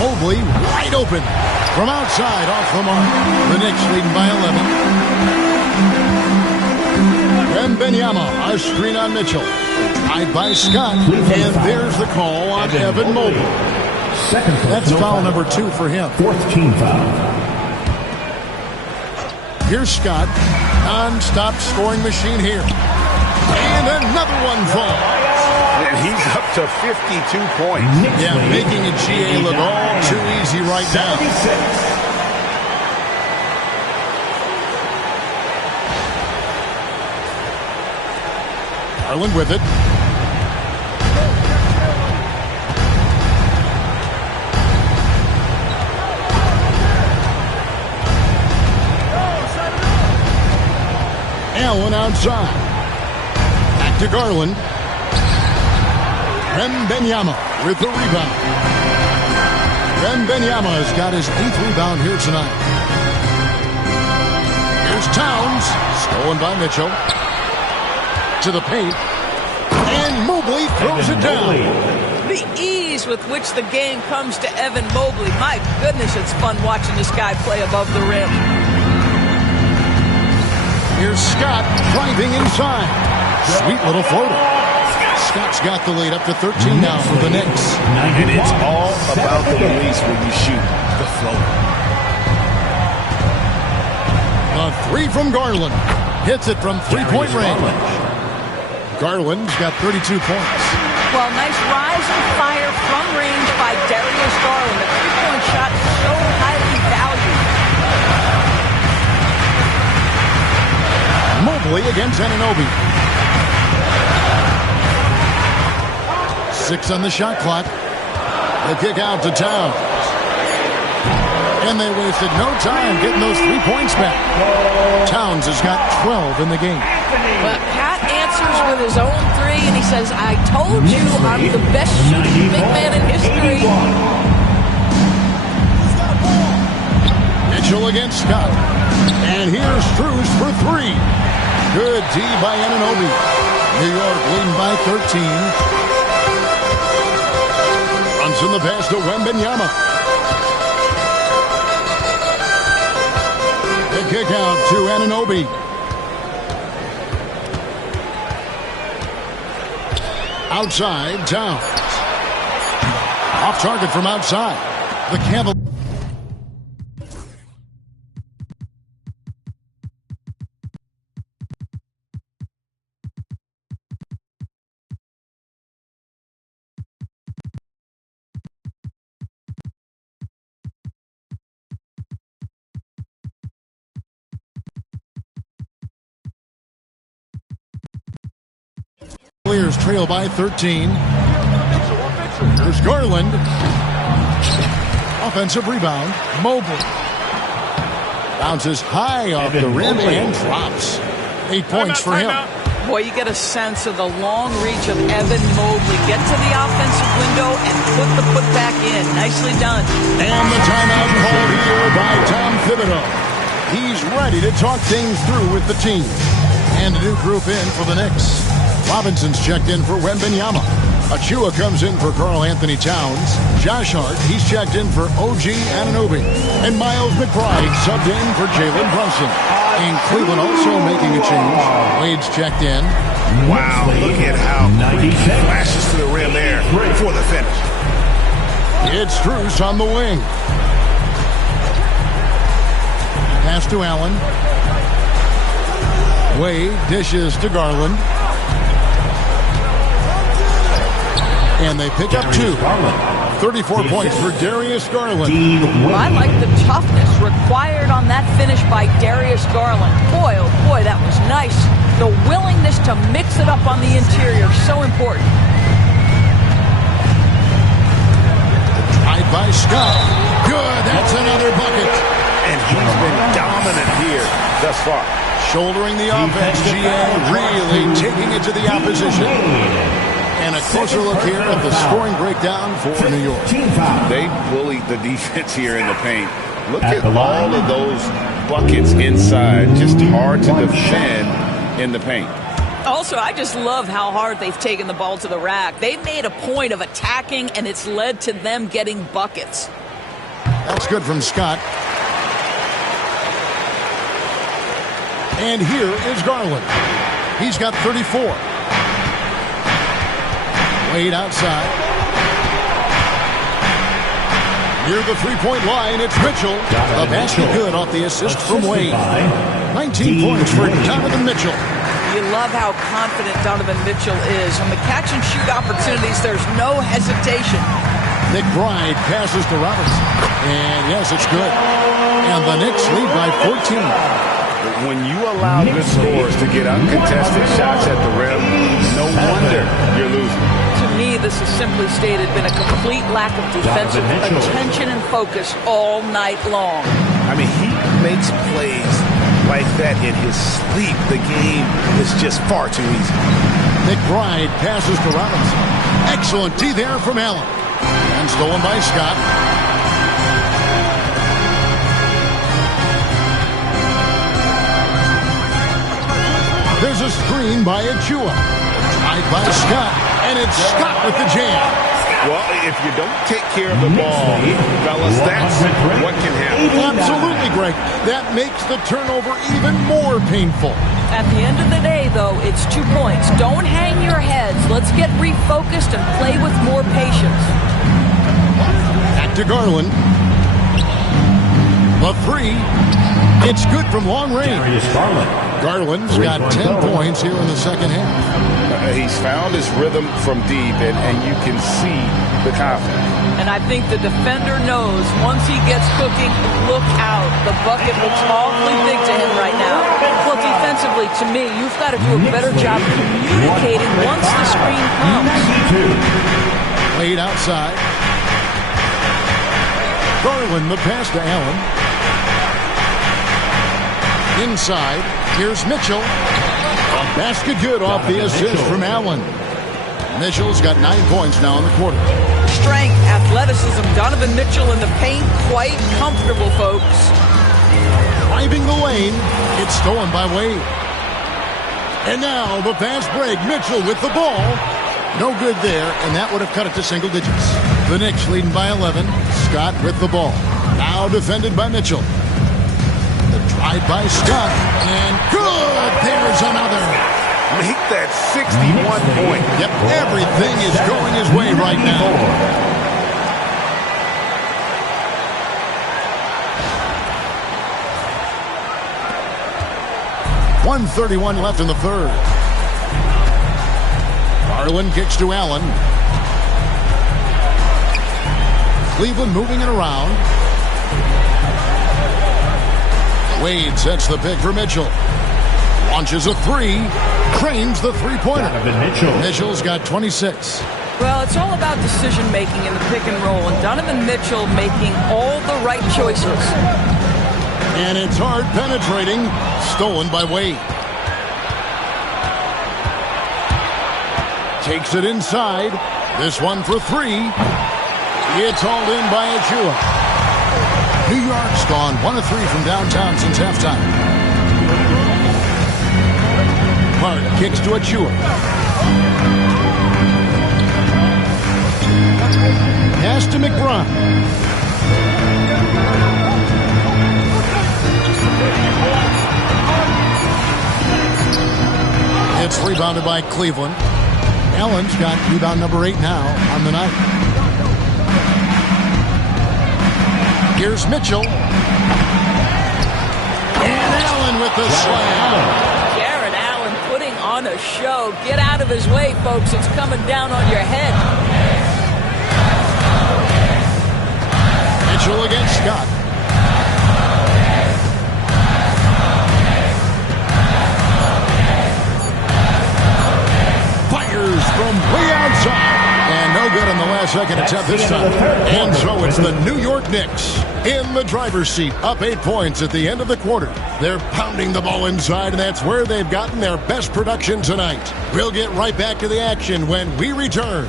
Mobley wide open. From outside, off the mark. The Knicks leading by 11. Wembanyama, a screen on Mitchell. Tied by Scott. And there's the call on Evan Mobley. That's foul number 2 for him. 4th team foul. Here's Scott. Non-stop scoring machine here. And another one falls. And he's up to 52 points. Yeah, making a GA look all too easy right now. 76. Garland with it. Allen outside. Back to Garland. Wembanyama with the rebound. Wembanyama has got his 8th rebound here tonight. Here's Towns. Stolen by Mitchell. To the paint. And Mobley throws it down. The ease with which the game comes to Evan Mobley. My goodness, it's fun watching this guy play above the rim. Here's Scott driving inside. Sweet little floater. Scott's got the lead up to 13 now for the Knicks. And it's all about the release when you shoot the floater. A 3 from Garland. Hits it from 3-point range. Garland's got 32 points. Well, nice rise and fire from range by Darius Garland. The 3-point shot so highly valued. Mobley against Anunoby. 6 on the shot clock. The kick out to Towns. And they wasted no time getting those 3 points back. Towns has got 12 in the game. But Pat answers with his own 3, and he says, I told you I'm the best shooting big man in history. Mitchell against Scott. And here's Strus for 3. Good D by Anunoby. New York leading by 13. Runs in the pass to Wembanyama. The kick out to Anunoby. Outside, Towns. Off target from outside. The Cavaliers. Cavaliers trail by 13. There's Garland. Offensive rebound. Mobley. Bounces high off the rim and drops. 8 points for him. Boy, you get a sense of the long reach of Evan Mobley. Get to the offensive window and put the putback in. Nicely done. And the timeout called here by Tom Thibodeau. He's ready to talk things through with the team. And a new group in for the Knicks. Robinson's checked in for Wembanyama. Achua comes in for Karl Anthony Towns. Josh Hart, he's checked in for OG Anunoby. And Miles McBride subbed in for Jalen Brunson. And Cleveland also making a change. Wade's checked in. Wow, look at how he flashes to the rim there before the finish. It's Strus on the wing. Pass to Allen. Wade dishes to Garland. And they pick up 2. 34 points for Darius Garland. I like the toughness required on that finish by Darius Garland. Boy, oh boy, that was nice. The willingness to mix it up on the interior, so important. Drive by Scott. Good, that's another bucket. And he's been dominant here thus far. Shouldering the offense, GA really taking it to the opposition. And a closer look here at the scoring breakdown for New York. They bullied the defense here in the paint. Look at all of those buckets inside. Just hard to defend in the paint. Also, I just love how hard they've taken the ball to the rack. They've made a point of attacking, and it's led to them getting buckets. That's good from Scott. And here is Garland. He's got 34. Wade outside. Near the three-point line, it's Mitchell. A basket good off the assist from Wade. 19 points for Donovan Mitchell. You love how confident Donovan Mitchell is. On the catch-and-shoot opportunities, there's no hesitation. McBride passes to Robinson. And yes, it's good. And the Knicks lead by 14. When you allow good scores to get uncontested shots at the rim, no wonder you're losing. To me, this is simply stated been a complete lack of defensive attention and focus all night long. I mean, he makes plays like that in his sleep. The game is just far too easy. McBride passes to Robinson. Excellent D there from Allen. And stolen by Scott. There's a screen by Achua. Tied by Scott. And it's Scott with the jam. Well, if you don't take care of the ball, fellas, that's what can happen. Absolutely, Greg. That makes the turnover even more painful. At the end of the day, though, it's 2 points. Don't hang your heads. Let's get refocused and play with more patience. Back to Garland. The three. It's good from long range. Garland's got 10 points here in the second half. He's found his rhythm from deep, and you can see the confidence. And I think the defender knows once he gets cooking, look out. The bucket looks awfully big to him right now. Well, defensively, to me, you've got to do a better job communicating once the screen comes. Played outside. Garland, the pass to Allen. Inside, here's Mitchell. A basket good off the assist from Allen. Mitchell's got 9 points now in the quarter. Strength, athleticism, Donovan Mitchell in the paint, quite comfortable, folks. Driving the lane, it's stolen by Wade. And now the fast break, Mitchell with the ball. No good there, and that would have cut it to single digits. The Knicks leading by 11. Scott with the ball. Now defended by Mitchell. The drive by Scott, and good! There's another. make that 61 point. Yep, everything is going his way right now. 1:31 left in the third. Garland kicks to Allen. Cleveland moving it around. Wade sets the pick for Mitchell. Launches a three. Cranes the three-pointer. Mitchell's got 26. Well, it's all about decision-making in the pick and roll, and Donovan Mitchell making all the right choices. And it's hard penetrating. Stolen by Wade. Takes it inside. This one for three. It's hauled in by Achua. New York's gone 1 of 3 from downtown since halftime. Hart kicks to Achua. Pass to McBride. It's rebounded by Cleveland. Allen's got rebound number 8 now on the night. Here's Mitchell. And Allen with the slam. Jared Allen putting on a show. Get out of his way, folks. It's coming down on your head. Mitchell against Scott. Fires from way outside. And no good on the last second attempt this time. And so it's the New York Knicks in the driver's seat, up 8 points at the end of the quarter. They're pounding the ball inside, and that's where they've gotten their best production tonight. We'll get right back to the action when we return.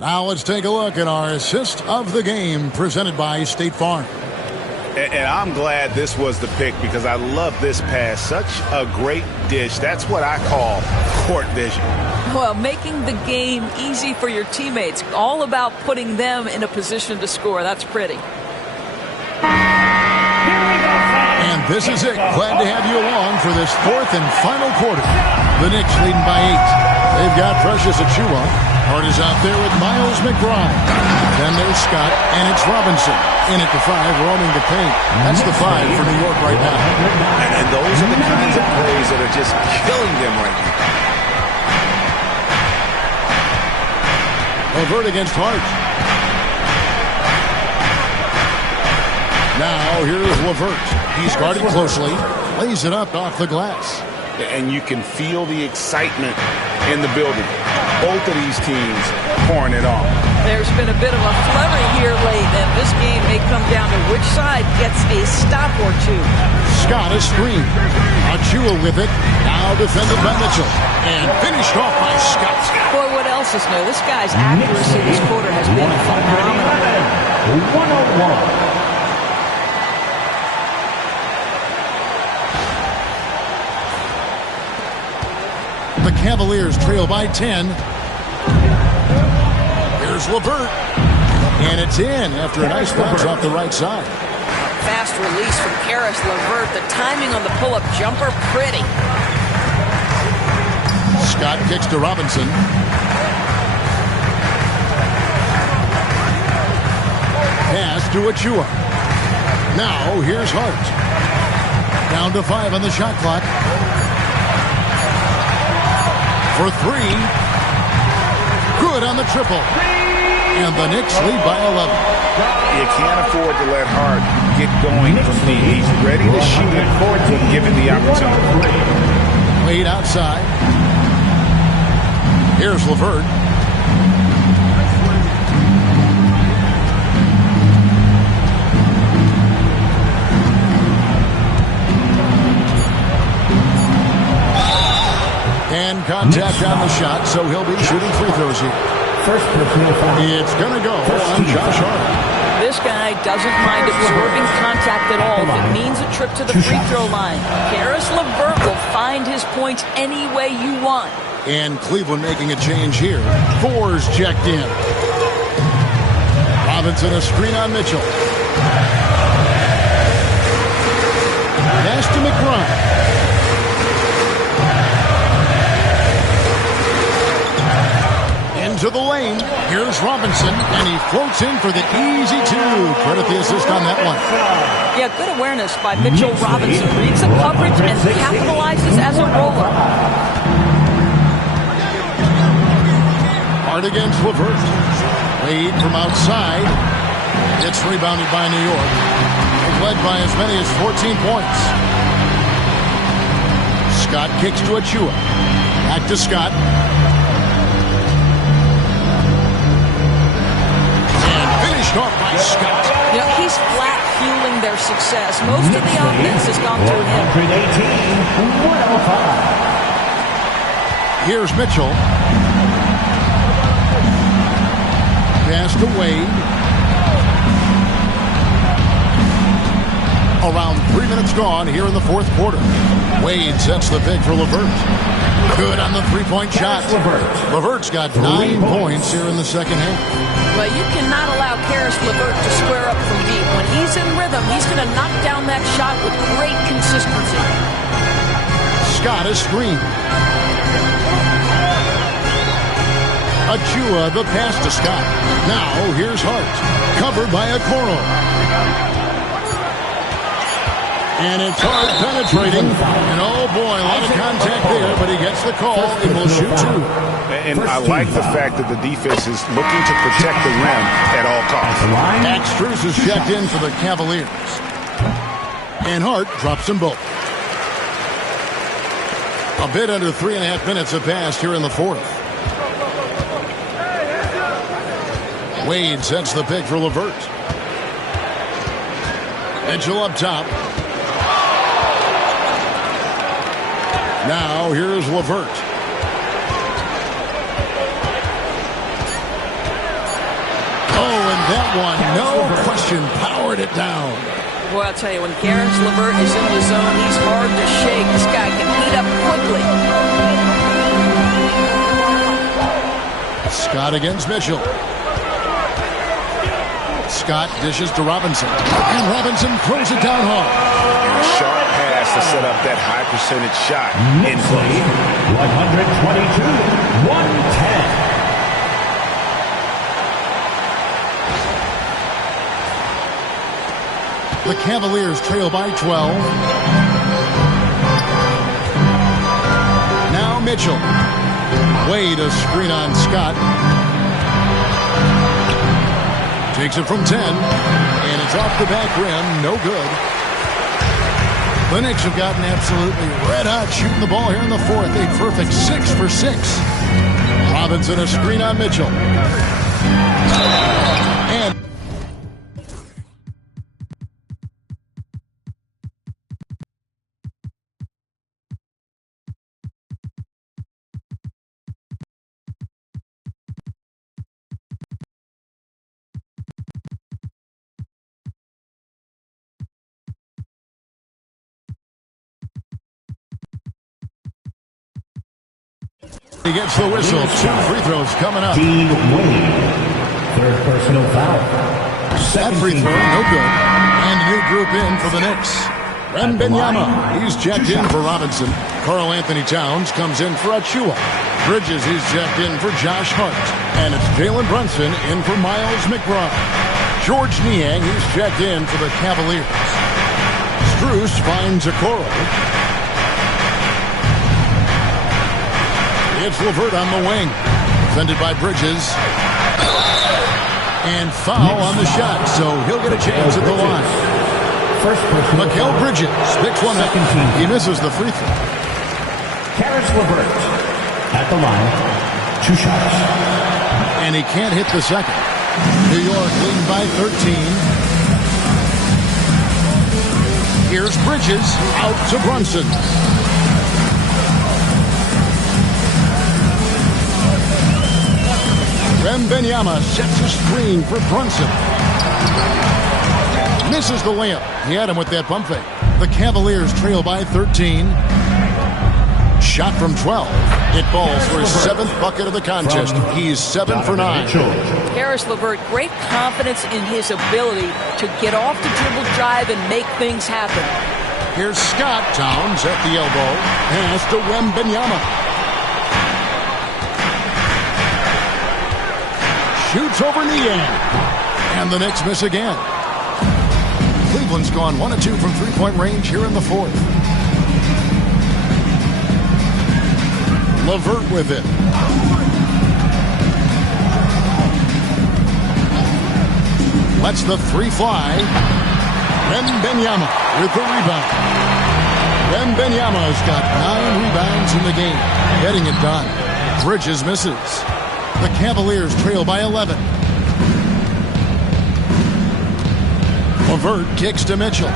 Now let's take a look at our assist of the game presented by State Farm. And I'm glad this was the pick because I love this pass. Such a great dish. That's what I call court vision. Well, making the game easy for your teammates. All about putting them in a position to score. That's pretty. And this is it. Glad to have you along for this fourth and final quarter. The Knicks leading by 8. They've got Precious Achua. Hart is out there with Miles McBride. Then there's Scott, and it's Robinson. In at the 5, roaming the paint. That's the 5 for New York right now. And those are the kinds of plays that are just killing them right now. LeVert against Hart. Now here's LeVert. He's guarded closely. Lays it up off the glass. And you can feel the excitement in the building. Both of these teams pouring it on. There's been a bit of a flurry here late, and this game may come down to which side gets a stop or two. Scott is screened. Achua with it. Now defended by Mitchell. And finished off by Scott. Boy, what else is new? This guy's accuracy this quarter has been phenomenal. 101. The Cavaliers trail by 10. Here's LeVert. And it's in after a nice bounce off the right side. Fast release from Karis LeVert. The timing on the pull-up jumper, pretty. Scott kicks to Robinson. Pass to Achua. Now here's Hart. Down to 5 on the shot clock. For 3. Good on the triple. And the Knicks lead by 11. You can't afford to let Hart get going from deep. He's ready to shoot it when given the opportunity. Wade outside. Here's LeVert. And contact on the shot, so he'll be shooting free throws here. First personal foul. It's going to go on Josh Hart. This guy doesn't mind absorbing contact at all if it means a trip to the free throw line. Caris LeVert will find his points any way you want. And Cleveland making a change here. Thor's checked in. Robinson a screen on Mitchell. Pass to McBride. To the lane. Here's Robinson, and he floats in for the easy two. Credit the assist on that one. Yeah, good awareness by Mitchell Robinson. Reads the coverage and capitalizes as a roller. Hard against LeVert. Wade from outside. It's rebounded by New York. They've led by as many as 14 points. Scott kicks to Achua. Back to Scott. Off by Scott. You know, he's flat fueling their success. Most of the offense has gone through him. 118-105. Here's Mitchell. Pass to Wade. Around 3 minutes gone here in the fourth quarter. Wade sets the pick for LeVert. Good on the three-point shot. LeVert's got 9 points here in the second half. But you cannot allow Caris LeVert to square up from deep. When he's in rhythm, he's going to knock down that shot with great consistency. Scott is screened. Achua the pass to Scott. Now here's Hart. Covered by Okoro. And it's Hart penetrating. And oh boy, a lot of contact there, but he gets the call. He will shoot two. And I like the fact that the defense is looking to protect the rim at all costs. Max Strus is checked in for the Cavaliers. And Hart drops them both. A bit under 3.5 minutes have passed here in the fourth. Wade sets the pick for LeVert. Mitchell up top. Now here's LeVert. Oh, and that one, no question, powered it down. Boy, I'll tell you, when Caris LeVert is in the zone, he's hard to shake. This guy can heat up quickly. Scott against Mitchell. Scott dishes to Robinson. And Robinson throws it down hard. And a sharp pass to set up that high percentage shot in play. 122-110. The Cavaliers trail by 12. Now Mitchell. Wade a screen on Scott. Takes it from 10. And it's off the back rim. No good. The Knicks have gotten absolutely red hot shooting the ball here in the fourth. A perfect 6 for 6. Robinson a screen on Mitchell. And he gets the whistle. 2 free throws coming up. Dean Wade. Third personal foul. That free throw, no good. And a new group in for the Knicks. Wembanyama, he's checked in for Robinson. Karl Anthony Towns comes in for Achua. Bridges, he's checked in for Josh Hart. And it's Jalen Brunson in for Miles McBride. George Niang, he's checked in for the Cavaliers. Strus finds Okoro. It's LeVert on the wing. Defended by Bridges. And foul on the shot, so he'll get a chance at the line. First person. Mikal Bridges picks one up. He misses the free throw. Caris LeVert at the line. 2 shots. And he can't hit the second. New York leading by 13. Here's Bridges out to Brunson. Wembanyama sets a screen for Brunson. Misses the layup. He had him with that pump fake. The Cavaliers trail by 13. Shot from 12. It falls for his 7th bucket of the contest. He's 7 for 9. Caris LeVert, great confidence in his ability to get off the dribble drive and make things happen. Here's Scott. Towns at the elbow. Pass to Wembanyama. Shoots over Niang. And the Knicks miss again. Cleveland's gone 1 of 2 from three-point range here in the 4th. LeVert with it. Lets the 3 fly. Wembanyama with the rebound. Wembanyama's got 9 rebounds in the game. Getting it done. Bridges misses. The Cavaliers trail by 11. LeVert kicks to Mitchell.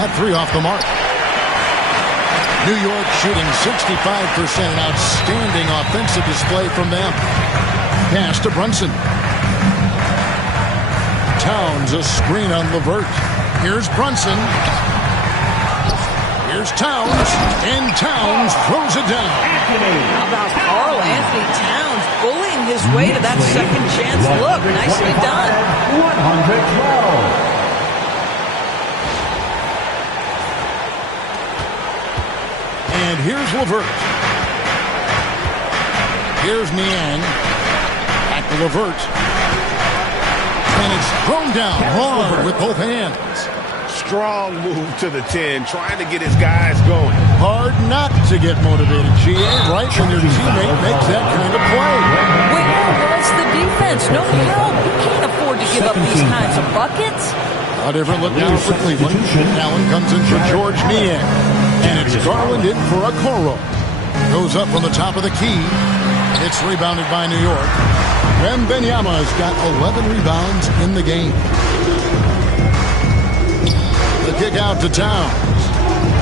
That 3 off the mark. New York shooting 65%. An outstanding offensive display from them. Pass to Brunson. Towns a screen on LeVert. Here's Brunson. Here's Towns. And Towns throws it down. How about Karl Anthony Towns bullying his way to that second chance look? Nicely done. 112. And here's LeVert. Here's Niang. Back to LeVert. And it's thrown down hard with both hands. Strong move to the 10, trying to get his guys going. Hard not to get motivated, GA, right when your teammate makes that kind of play. Where was the defense? No help. You can't afford to give up these kinds of buckets. A different look now for Cleveland. Allen comes in for George Niang. And it's Garland in for a Okoro. Goes up from the top of the key. It's rebounded by New York. Wembanyama's got 11 rebounds in the game. The kick out to Towns.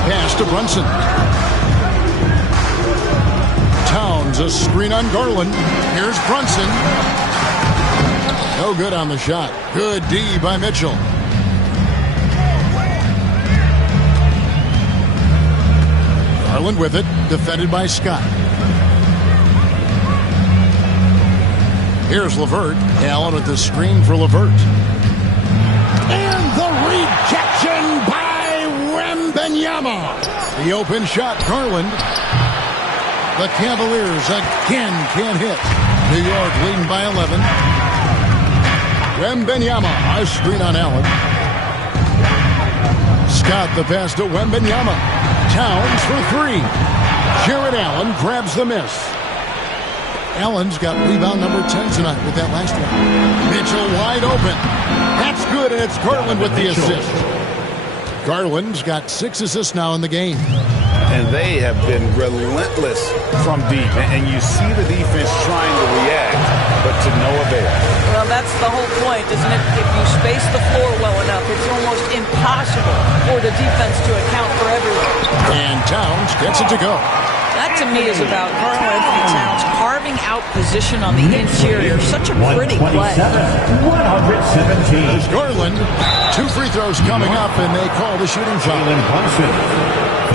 Pass to Brunson. Towns a screen on Garland. Here's Brunson. No good on the shot. Good D by Mitchell. Garland with it, defended by Scott. Here's LeVert. Allen with the screen for LeVert. And the rejection by Wembanyama. The open shot, Garland. The Cavaliers again can't hit. New York leading by 11. Wembanyama, a screen on Allen. Scott the pass to Wembanyama. Towns for 3. Jared Allen grabs the miss. Allen's got rebound number 10 tonight with that last one. Mitchell wide open. That's good, and it's Garland with the assist. Garland's got 6 assists now in the game. And they have been relentless from deep. And you see the defense trying to react, but to no avail. Well, that's the whole point, isn't it? If you space the floor well enough, it's almost impossible for the defense to account for everyone. And Towns gets it to go. That, to me, is about Karl Anthony Towns carving out position on the interior. Such a pretty play. 117. There's Garland. 2 free throws coming up, and they call the shooting foul.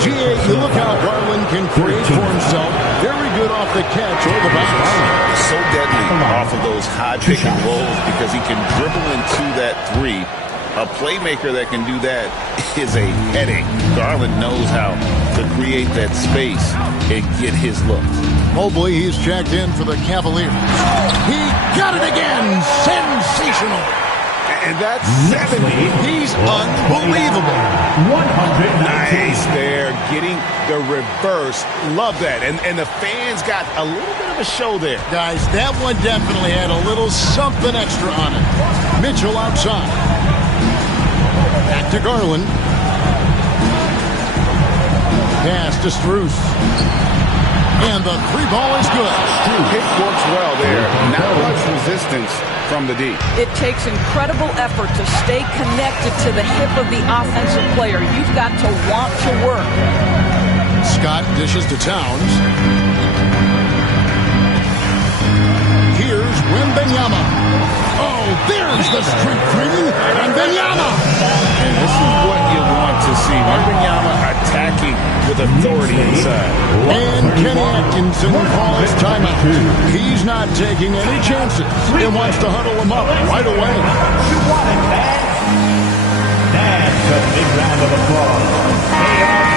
GA, you look how Garland can create for himself. Very good off the catch or the bounce. So deadly off of those high pick and rolls because he can dribble into that 3. A playmaker that can do that is a headache. Garland knows how to create that space and get his look. Mobley, he's checked in for the Cavaliers. He got it again! Sensational! And that's 70. He's unbelievable. 119. Nice there, getting the reverse. Love that. And the fans got a little bit of a show there. Guys, that one definitely had a little something extra on it. Mitchell outside. Back to Garland. Pass to Strus. And the 3 ball is good. It works well there. Not much resistance from the D. It takes incredible effort to stay connected to the hip of the offensive player. You've got to want to work. Scott dishes to Towns. Here's Wembanyama. Oh, there's the strength training. And Wembanyama. And this is what you want to see. Wembanyama attacking with authority inside. And Kenny Atkinson calls timeout. He's not taking any chances. He wants to huddle him up right away. You want it, man. That's a big round of applause.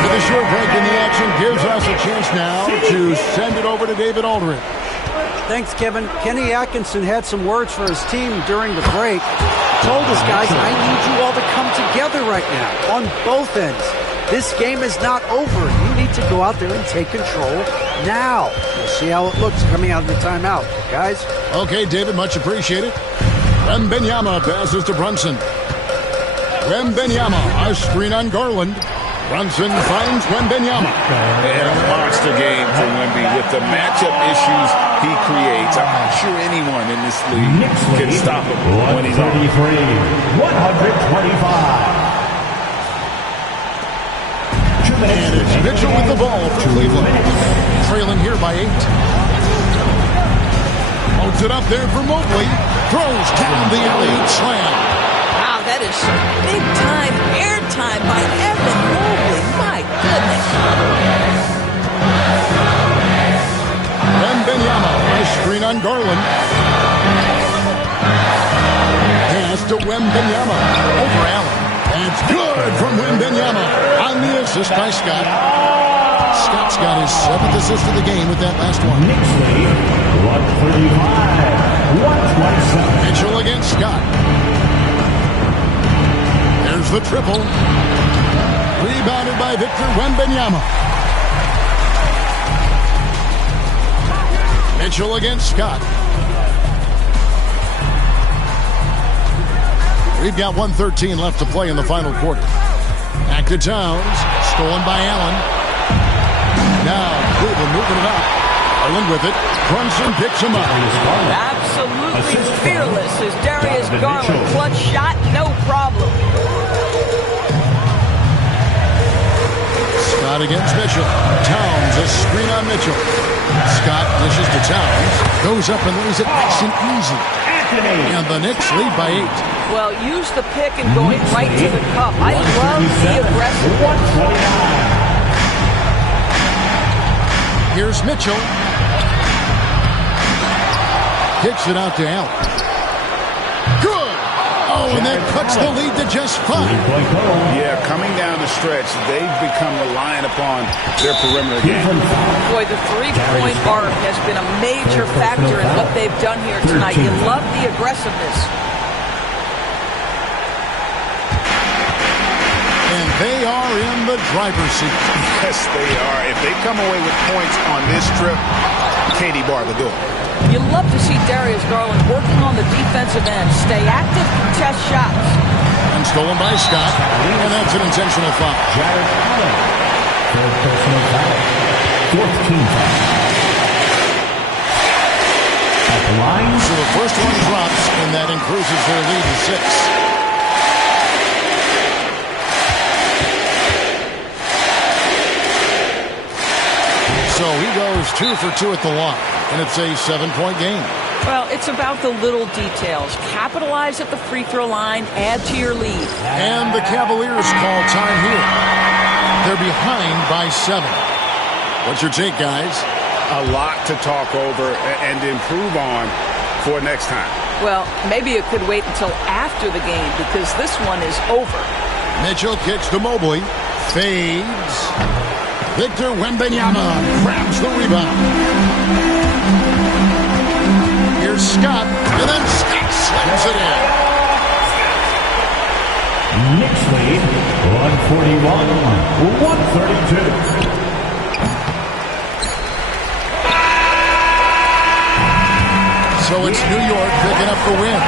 With a short break in the action gives us a chance now to send it over to David Aldridge. Thanks, Kevin. Kenny Atkinson had some words for his team during the break. Told us, guys, I need you all to come together right now on both ends. This game is not over. You need to go out there and take control now. We'll see how it looks coming out of the timeout, guys. Okay, David, much appreciated. Wembanyama passes to Brunson. Wembanyama, a screen on Garland. Brunson finds Wembanyama. And a monster game for Wemby with the matchup issues he creates. I'm not sure anyone in this league can stop him when he's on. 125. And it's Mitchell with the ball for Cleveland. Trailing here by 8. Holds it up there for Mobley. Throws down the alley slam. Wow, that is some big-time airtime by Evan Mobley. My goodness. Wembanyama, nice screen on Garland. Pass to Wembanyama. Over Allen. That's good from Wembanyama on the assist by Scott. Scott's got his 7th assist of the game with that last one. Knicks lead 135-127. Mitchell against Scott. There's the triple. Rebounded by Victor Wembanyama. Mitchell against Scott. We've got 1:13 left to play in the final quarter. Back to Towns. Stolen by Allen. Now Cleveland moving it up. Garland with it. Brunson picks him up. Absolutely fearless is Darius Garland. Clutch shot, no problem. Scott against Mitchell. Towns, a screen on Mitchell. Scott dishes to Towns. Goes up and lays it nice and easy. And the Knicks lead by 8. Well, use the pick and going right to the cup. I love the aggressive. Here's Mitchell. Kicks it out to Allen. Good! Oh, and that cuts the lead to just 5. Yeah, coming down the stretch, they've become reliant upon their perimeter game. Boy, the three-point arc has been a major factor in what they've done here tonight. You love the aggressiveness. And they are in the driver's seat. Yes, they are. If they come away with points on this trip, Katie bar the door. You love to see Darius Garland working on the defensive end. Stay active, contest shots. And stolen by Scott. And that's an intentional foul. Jared Allen. Third personal foul. 4th team foul. At the line. So the first one drops, and that increases their lead to 6. So he goes 2 for 2 at the line, and it's a 7-point game. Well, it's about the little details. Capitalize at the free throw line, add to your lead. And the Cavaliers call time here. They're behind by 7. What's your take, guys? A lot to talk over and improve on for next time. Well, maybe it could wait until after the game because this one is over. Mitchell kicks to Mobley. Fades. Victor Wembanyama grabs the rebound. Here's Scott, and then Scott slams it in. Knicks lead 141-132. So it's New York picking up the win.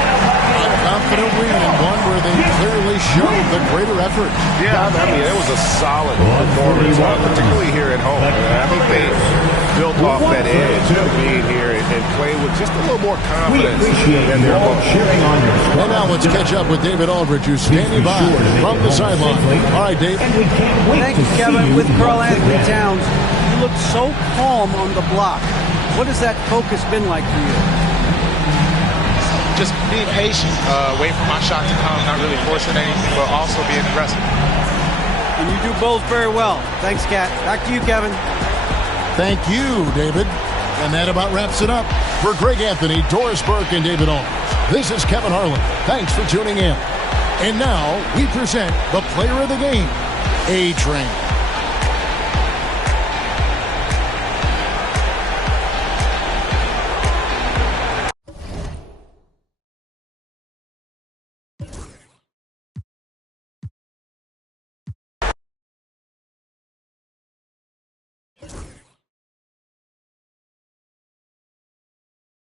A confident win and one where they clearly showed the greater effort. Yeah, I mean, it was a solid performance, particularly here at home. I think they built off that edge of being here and played with just a little more confidence than their opponent. And now let's catch up with David Aldridge, who's standing by from the sideline. All right, Dave. Thank you, Kevin. With Karl Anthony Towns, you look so calm on the block. What has that focus been like for you? just being patient, wait for my shot to come, not really forcing anything, but also being aggressive. And you do both very well. Thanks, Kat. Back to you, Kevin. Thank you, David. And that about wraps it up. For Greg Anthony, Doris Burke, and David Owens, this is Kevin Harlan. Thanks for tuning in. And now we present the player of the game, A-Train.